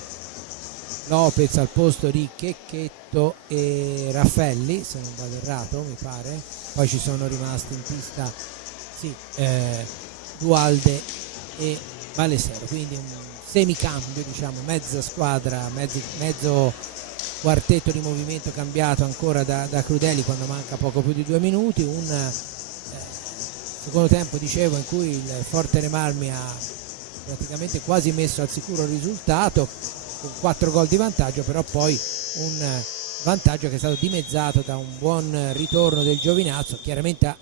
Lopez al posto di Checchetto e Raffaelli, se non vado errato mi pare, poi ci sono rimasti in pista Dualde e Ballestero, quindi un semicambio, diciamo mezza squadra, mezzo quartetto di movimento cambiato ancora da Crudeli quando manca poco più di 2 minuti, un secondo tempo dicevo in cui il Forte dei Marmi ha praticamente quasi messo al sicuro il risultato con 4 gol di vantaggio, però poi un vantaggio che è stato dimezzato da un buon ritorno del Giovinazzo, chiaramente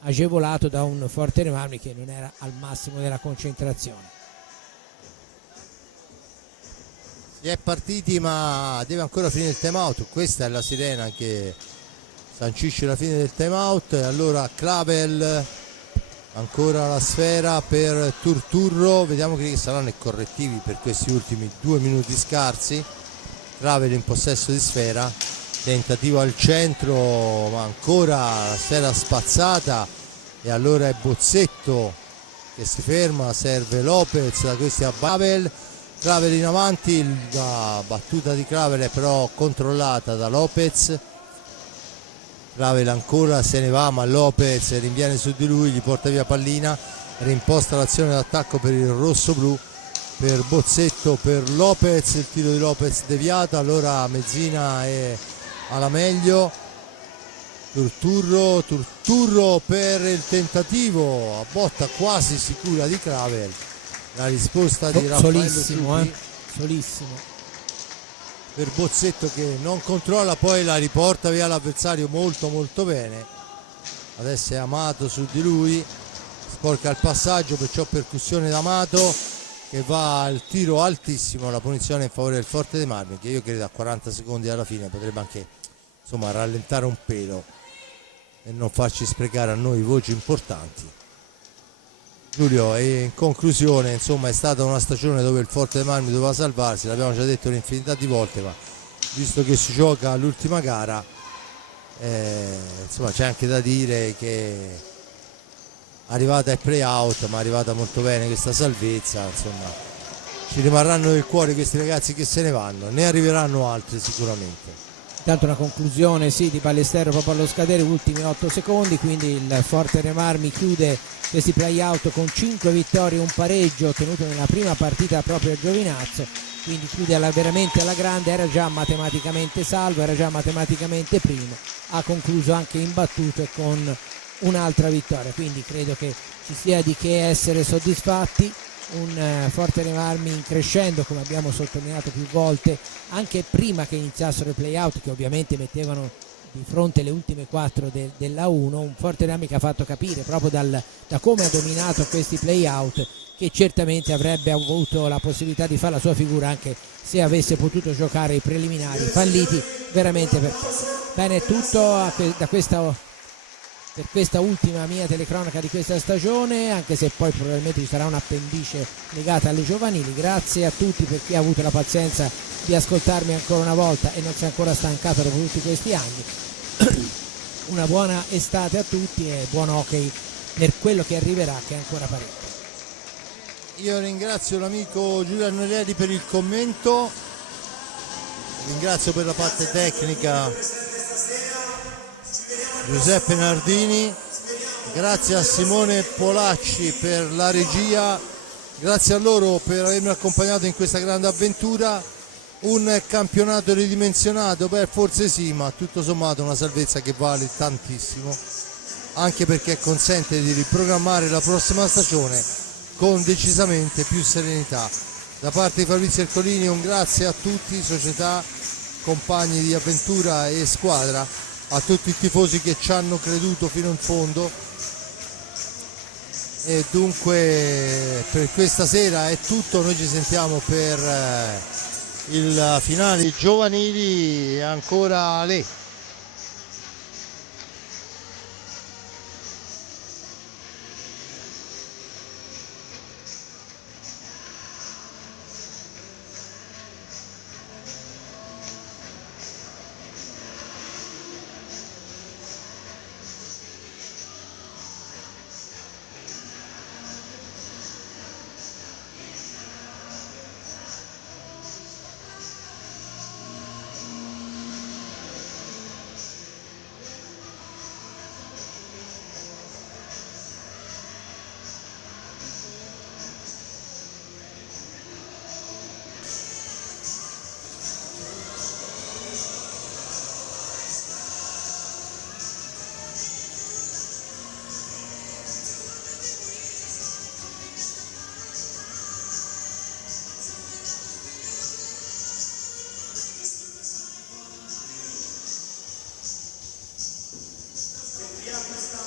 agevolato da un Forte dei Marmi che non era al massimo della concentrazione. Si è partiti ma deve ancora finire il time out, questa è la sirena che sancisce la fine del time out, e allora Clavel, ancora la sfera per Turturro, vediamo che saranno i correttivi per questi ultimi 2 minuti scarsi. Clavel in possesso di sfera, tentativo al centro ma ancora la sfera spazzata, e allora è Bozzetto che si ferma, serve Lopez, da questi a Babel Clavel in avanti, la battuta di Clavel è però controllata da Lopez. Clavel ancora se ne va, ma Lopez rinviene su di lui, gli porta via pallina, rimposta l'azione d'attacco per il rosso-blu, per Bozzetto, per Lopez, il tiro di Lopez deviato, allora Mezzina è alla meglio. Turturro per il tentativo a botta quasi sicura di Clavel, la risposta di Raffaello Ciupi solissimo per Bozzetto che non controlla, poi la riporta via l'avversario molto molto bene. Adesso è Amato su di lui, sporca il passaggio, perciò percussione da Amato che va al tiro altissimo, la punizione in favore del Forte dei Marmi, che io credo a 40 secondi alla fine potrebbe anche insomma rallentare un pelo e non farci sprecare a noi voci importanti. Giulio, e in conclusione insomma è stata una stagione dove il Forte dei Marmi doveva salvarsi, l'abbiamo già detto un'infinità di volte, ma visto che si gioca all'ultima gara insomma c'è anche da dire che arrivata ai play-out, ma arrivata molto bene questa salvezza, insomma ci rimarranno nel cuore questi ragazzi che se ne vanno, ne arriveranno altri sicuramente. Intanto una conclusione di Ballesteros proprio allo scadere, ultimi 8 secondi, quindi il Forte dei Marmi chiude questi play-out con 5 vittorie e un pareggio ottenuto nella prima partita proprio a Giovinazzo, quindi chiude veramente alla grande, era già matematicamente salvo, era già matematicamente primo, ha concluso anche imbattuto e con un'altra vittoria, quindi credo che ci sia di che essere soddisfatti. Un Forte dei Marmi in crescendo, come abbiamo sottolineato più volte anche prima che iniziassero i play-out, che ovviamente mettevano di fronte le ultime 4 della 1, un Forte dei Marmi che ha fatto capire proprio da come ha dominato questi play-out che certamente avrebbe avuto la possibilità di fare la sua figura anche se avesse potuto giocare i preliminari, falliti veramente per poco. Bene, è tutto per questa ultima mia telecronaca di questa stagione, anche se poi probabilmente ci sarà un'appendice legata alle giovanili. Grazie a tutti per chi ha avuto la pazienza di ascoltarmi ancora una volta e non si è ancora stancato dopo tutti questi anni. Una buona estate a tutti e buon hockey per quello che arriverà, che è ancora parecchio. Io ringrazio l'amico Giuliano Neri per il commento, ringrazio per la parte tecnica Giuseppe Nardini, grazie a Simone Polacci per la regia, grazie a loro per avermi accompagnato in questa grande avventura. Un campionato ridimensionato, forse sì, ma tutto sommato una salvezza che vale tantissimo, anche perché consente di riprogrammare la prossima stagione con decisamente più serenità. Da parte di Fabrizio Ercolini un grazie a tutti, società, compagni di avventura e squadra, a tutti i tifosi che ci hanno creduto fino in fondo, e dunque per questa sera è tutto. Noi ci sentiamo per il finale giovanili, ancora lì. Questa